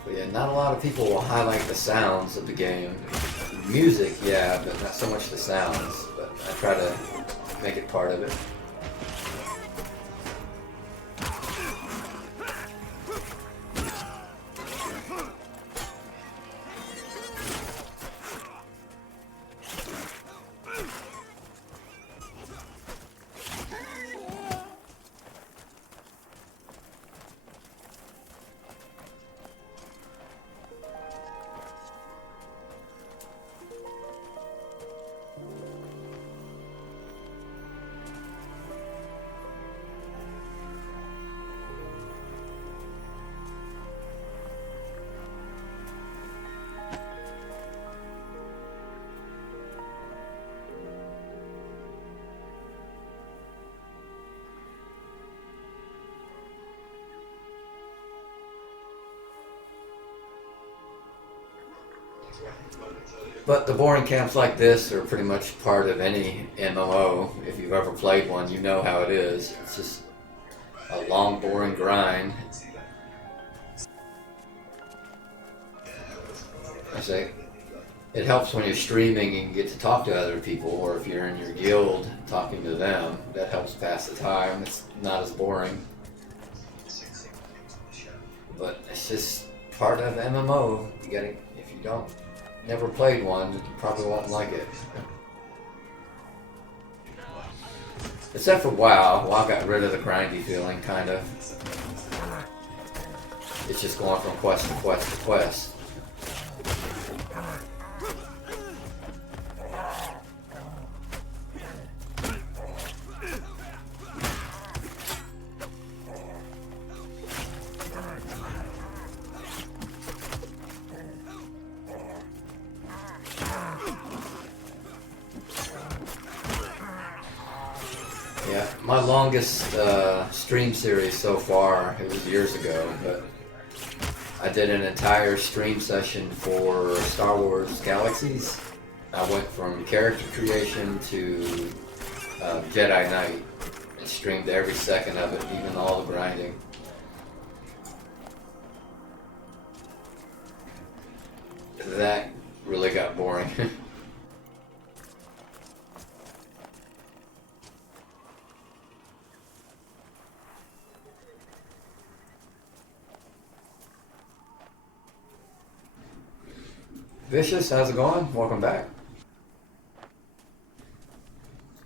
But yeah, not a lot of people will highlight the sounds of the game. Music, yeah, but not so much the sounds. But I try to make it part of it. But the boring camps like this are pretty much part of any MMO. If you've ever played one, you know how it is. It's just a long, boring grind. I say, it helps when you're streaming and get to talk to other people, or if you're in your guild talking to them. That helps pass the time. It's not as boring. But it's just part of MMO. You you don't never played one, you probably won't like it. Except for WoW. WoW got rid of the grindy feeling, kind of. It's just going from quest to quest to quest. Yeah, my longest stream series so far, it was years ago, but I did an entire stream session for Star Wars Galaxies. I went from character creation to Jedi Knight and streamed every second of it, even all the grinding. That really got boring. Vicious, how's it going? Welcome back.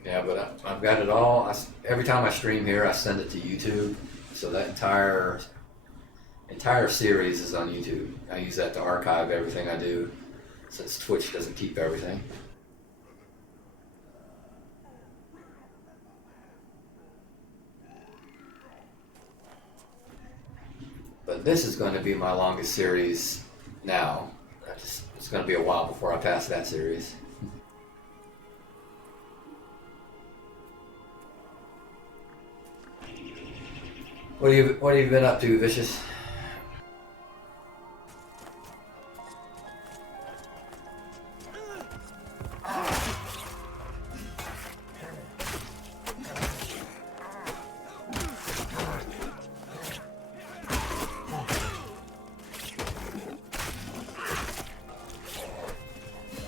Yeah, but I've got it all. Every time I stream here, I send it to YouTube. So that entire series is on YouTube. I use that to archive everything I do, since Twitch doesn't keep everything. But this is going to be my longest series now. It's going to be a while before I pass that series. What have you been up to, Vicious?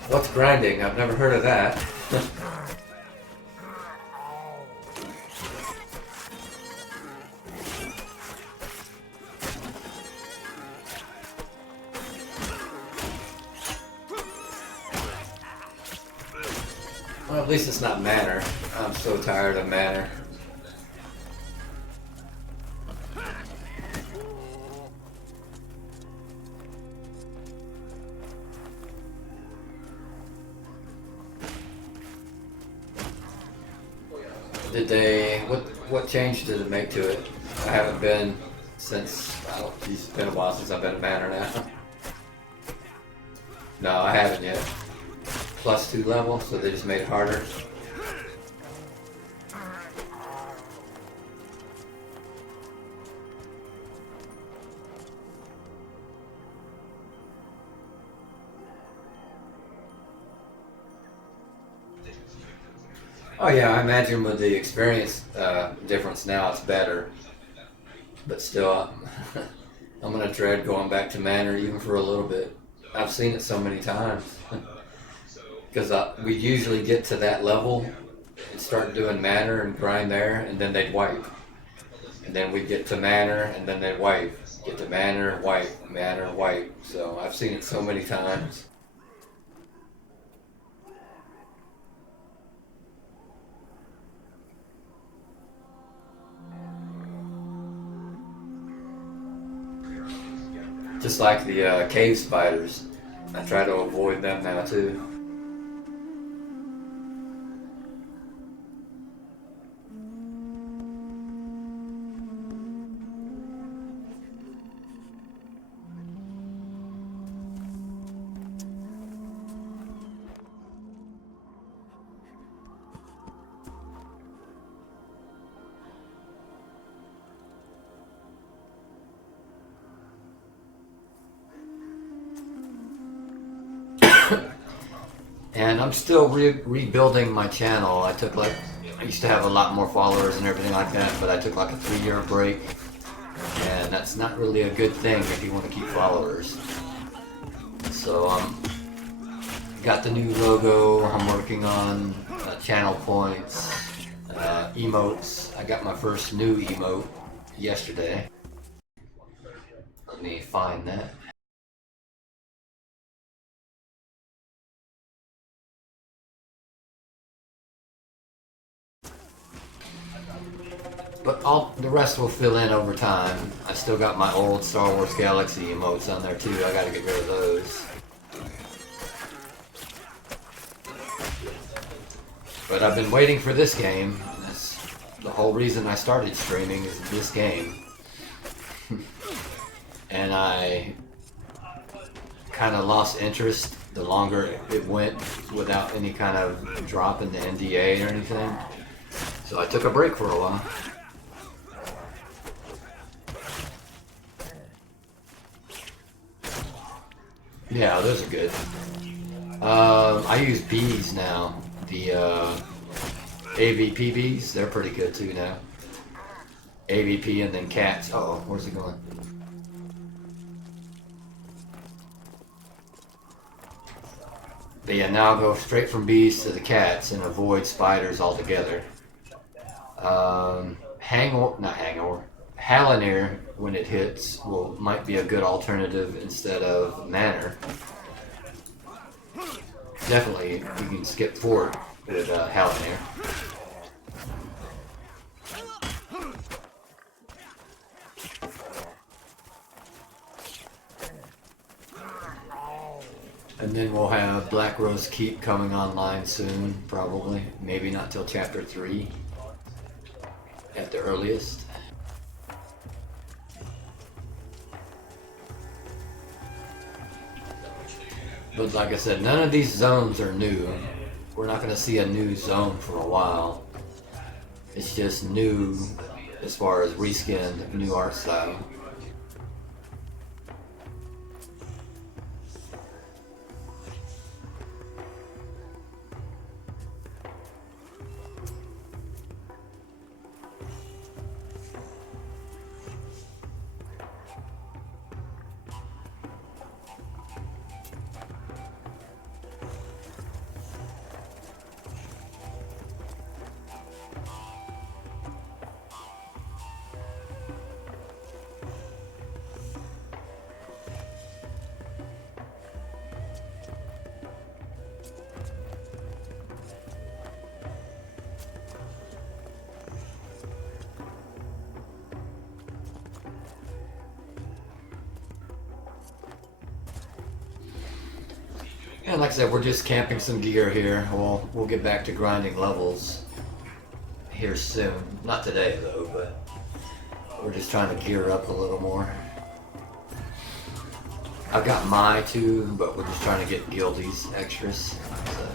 What's grinding? I've never heard of that. Well, at least it's not Manor. I'm so tired of Manor. What change did it make to it? I haven't been since, it's been a while since I've been at Manor now. No, I haven't yet. +2 level, so they just made it harder. Oh yeah, I imagine with the experience difference now it's better. But still, I'm gonna dread going back to Manor even for a little bit. I've seen it so many times. Because we usually get to that level and start doing Manor and grind there, and then they'd wipe. And then we'd get to Manor, and then they'd wipe. Get to Manor, wipe, Manor, wipe. So I've seen it so many times. Just like the cave spiders. I try to avoid them now too. And I'm still rebuilding my channel. I used to have a lot more followers and everything like that, but I took like a 3-year break. And that's not really a good thing if you want to keep followers. So, got the new logo. I'm working on channel points, emotes. I got my first new emote yesterday. Let me find that. But all the rest will fill in over time. I still got my old Star Wars Galaxy emotes on there too. I gotta get rid of those. But I've been waiting for this game. That's the whole reason I started streaming, is this game. And I kind of lost interest the longer it went without any kind of drop in the NDA or anything. So I took a break for a while. Yeah, those are good. I use bees now. The AVP bees, they're pretty good too now. AVP and then cats. Uh-oh, where's he going? But yeah, now I'll go straight from bees to the cats and avoid spiders altogether. Halonir, when it hits, might be a good alternative instead of Manor. Definitely, you can skip Fort with Halonir. And then we'll have Black Rose Keep coming online soon, probably. Maybe not till Chapter 3 at the earliest. But like I said, none of these zones are new. We're not going to see a new zone for a while. It's just new as far as reskinned, new art style. And like I said, we're just camping some gear here. We'll get back to grinding levels here soon. Not today though, but we're just trying to gear up a little more. I've got my too, but we're just trying to get Guildy's extras. So.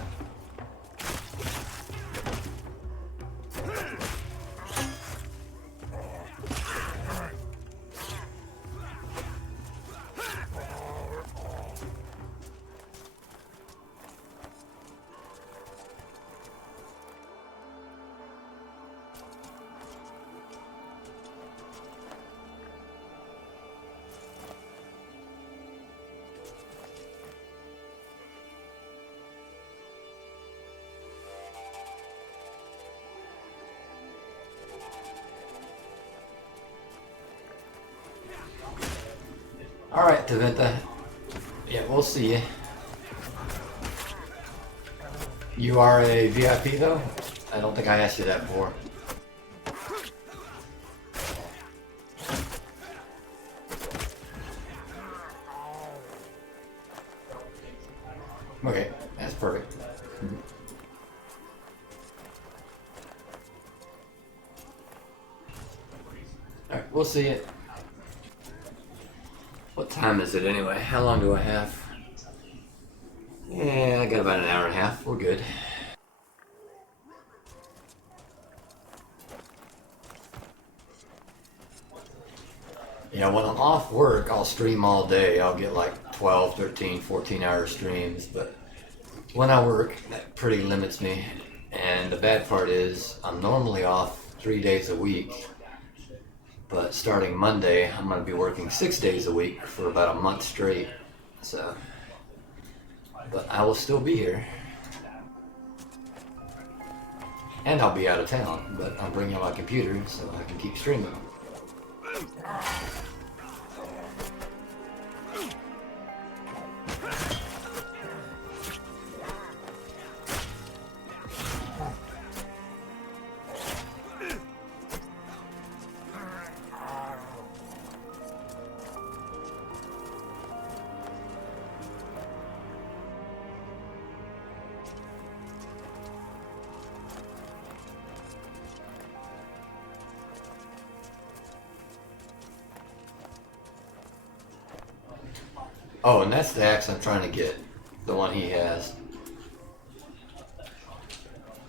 Alright, Taventa. Yeah, we'll see you. You are a VIP though? I don't think I asked you that before. Okay, that's perfect. Alright, we'll see you. What time is it anyway? How long do I have? Yeah, I got about an hour and a half. We're good. Yeah, when I'm off work, I'll stream all day. I'll get like 12, 13, 14-hour streams. But when I work, that pretty limits me. And the bad part is, I'm normally off 3 days a week. But starting Monday, I'm going to be working 6 days a week for about a month straight. So, but I will still be here. And I'll be out of town, but I'm bringing my computer so I can keep streaming. Oh, and that's the axe I'm trying to get. The one he has.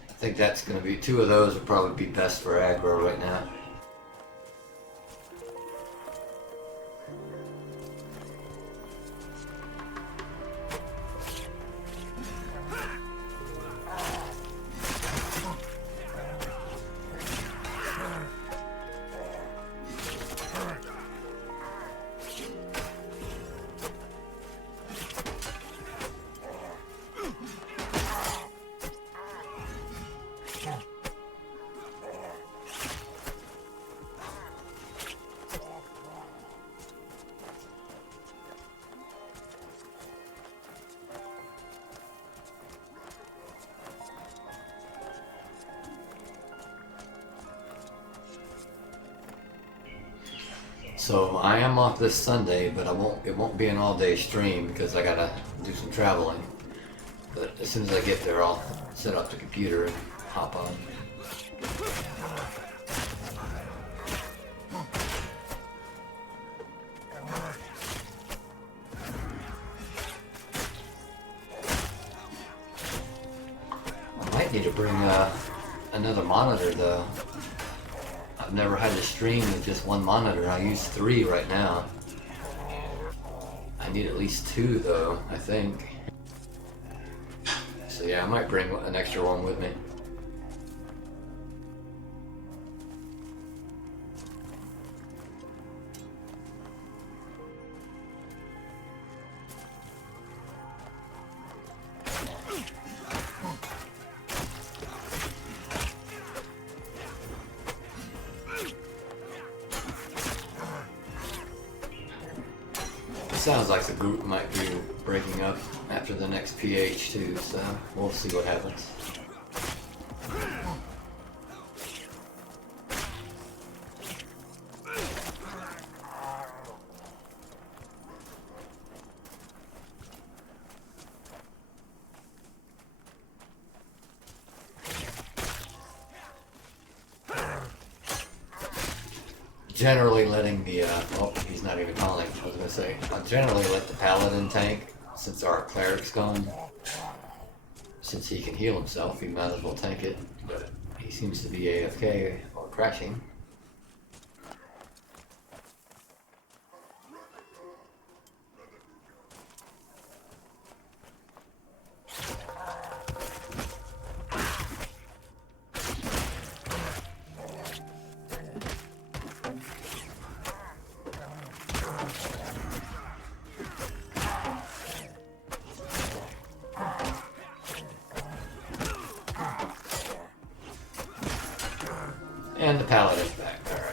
I think that's going to be... Two of those would probably be best for aggro right now. So I am off this Sunday, but it won't be an all-day stream because I gotta do some traveling. But as soon as I get there, I'll set up the computer and hop on. I might need to bring another monitor though. I've never had a stream with just one monitor. I use 3 right now. I need at least 2 though, I think. So yeah, I might bring an extra one with me. Sounds like the group might be breaking up after the next PH too, so we'll see what happens. Generally letting the, oh, he's not even calling, I was gonna say. I'll generally let the paladin tank, since our cleric's gone. Since he can heal himself, he might as well tank it, but he seems to be AFK or crashing. And the paladin's back, alright.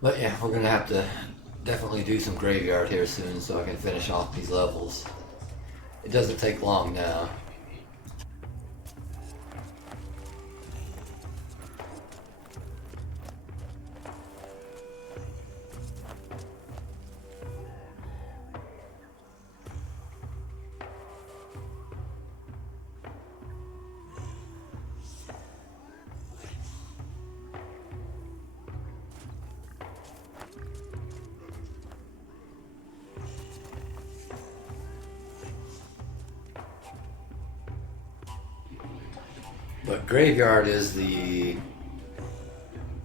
But yeah, we're gonna have to definitely do some graveyard here soon so I can finish off these levels. It doesn't take long now. But graveyard is the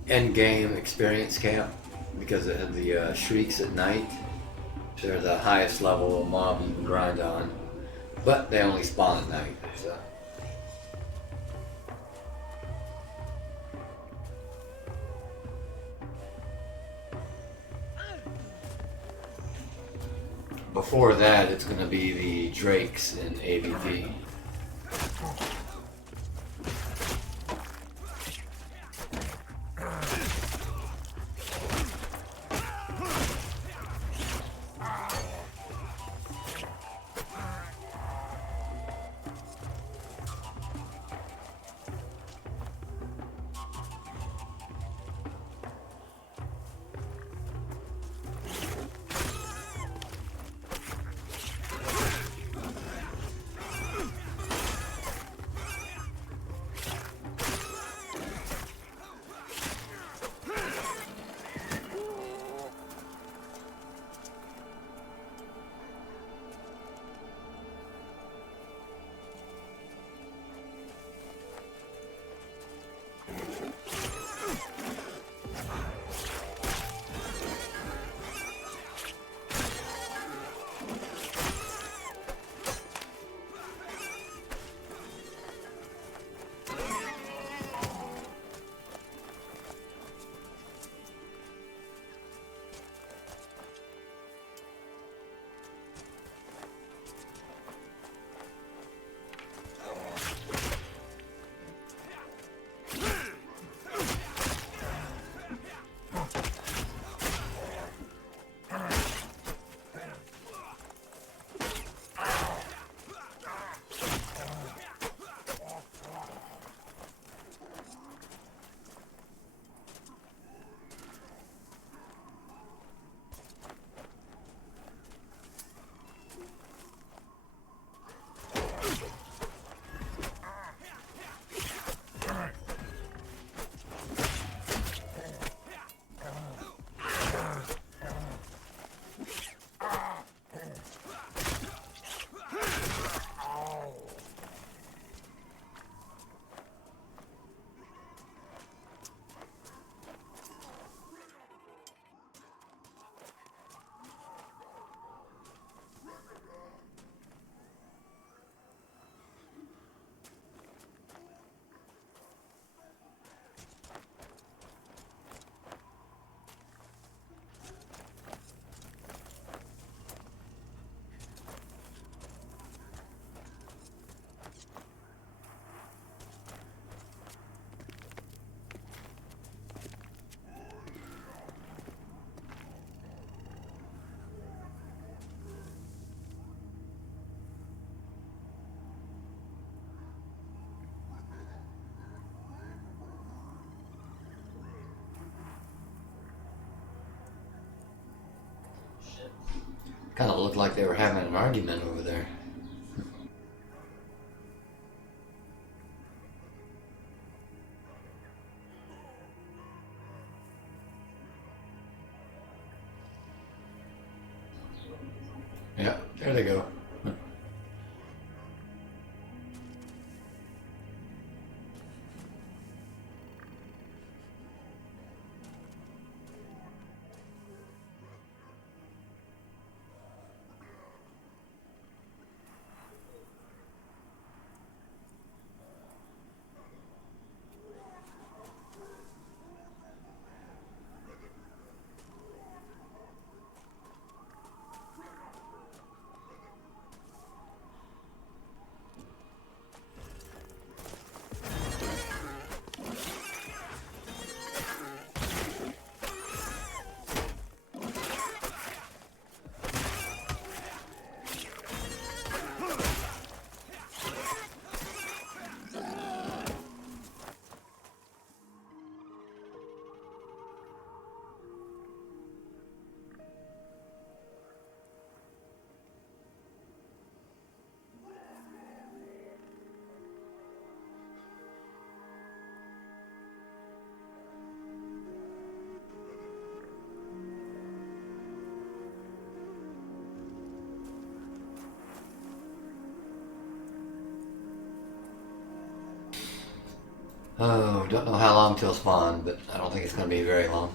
end game experience camp because it had the shrieks at night. They're the highest level of mob you can grind on, but they only spawn at night. So. Before that, it's going to be the drakes in AVP. Kind of looked like they were having an argument over there. Yeah, there they go. Oh, don't know how long till spawn, but I don't think it's going to be very long.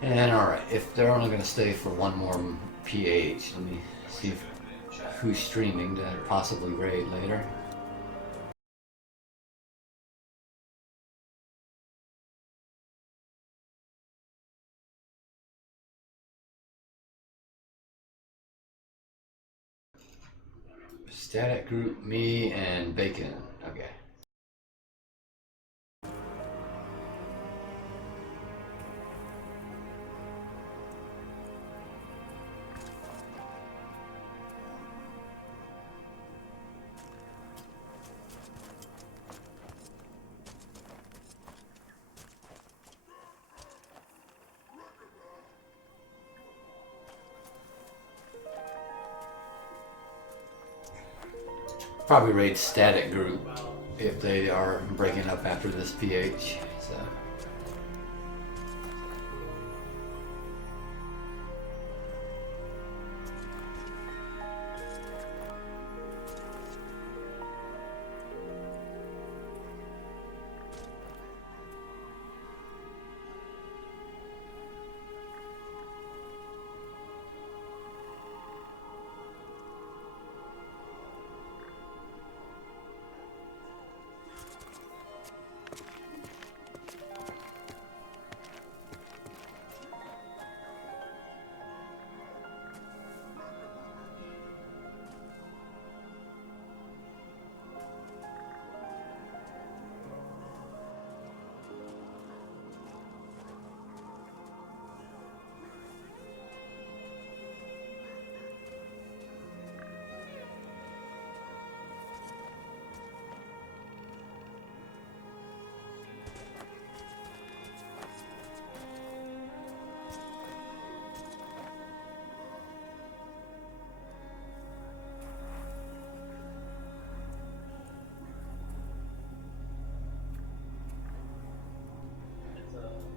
And alright, if they're only going to stay for one more PH, let me see who's streaming to possibly raid later. Static group, me, and Bacon. Okay. Probably raid static group if they are breaking up after this PH. So.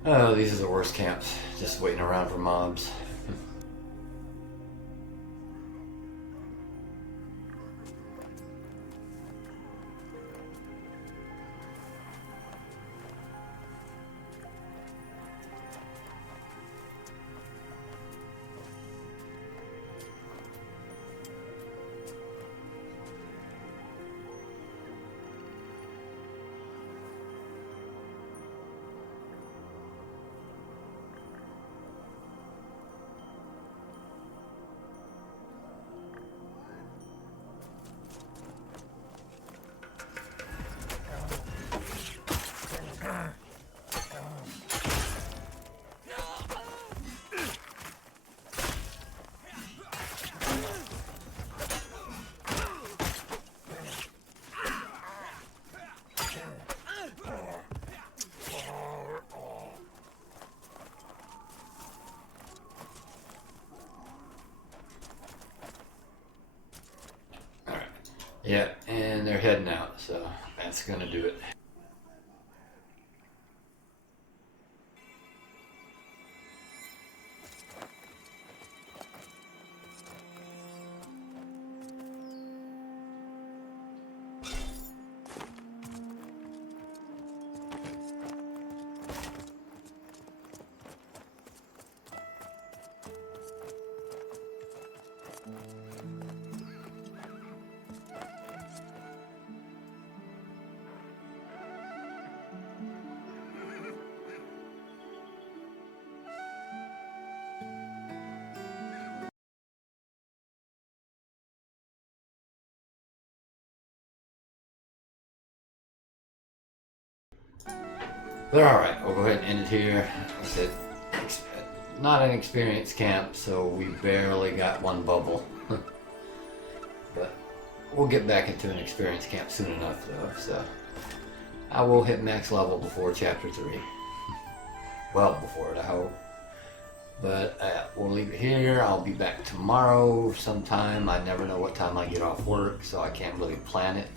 Oh, these are the worst camps. Just waiting around for mobs. Yeah, and they're heading out, so that's gonna do it. But alright, we'll go ahead and end it here. Like I said, not an experienced camp, so we barely got one bubble. But we'll get back into an experienced camp soon enough, though, so I will hit max level before Chapter 3. Well before it, I hope. But we'll leave it here. I'll be back tomorrow sometime. I never know what time I get off work, so I can't really plan it.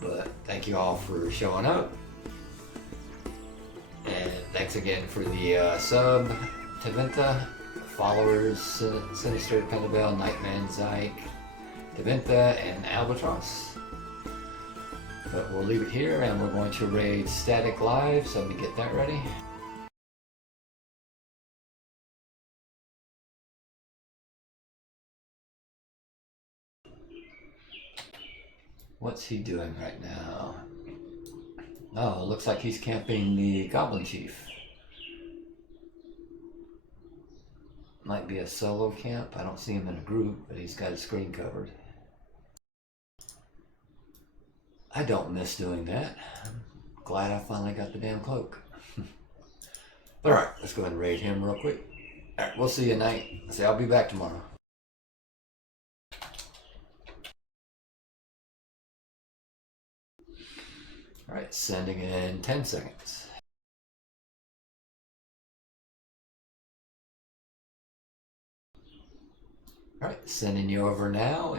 But thank you all for showing up. And thanks again for the sub, Teventa, followers, Sinister, Pentabell, Nightman, Zyke, Teventa, and Albatross. But we'll leave it here, and we're going to raid Static Live, so let me get that ready. What's he doing right now? Oh, looks like he's camping the Goblin Chief. Might be a solo camp. I don't see him in a group, but he's got his screen covered. I don't miss doing that. I'm glad I finally got the damn cloak. But alright, let's go ahead and raid him real quick. Alright, we'll see you tonight. I'll be back tomorrow. Alright, sending in 10 seconds. Alright, sending you over now.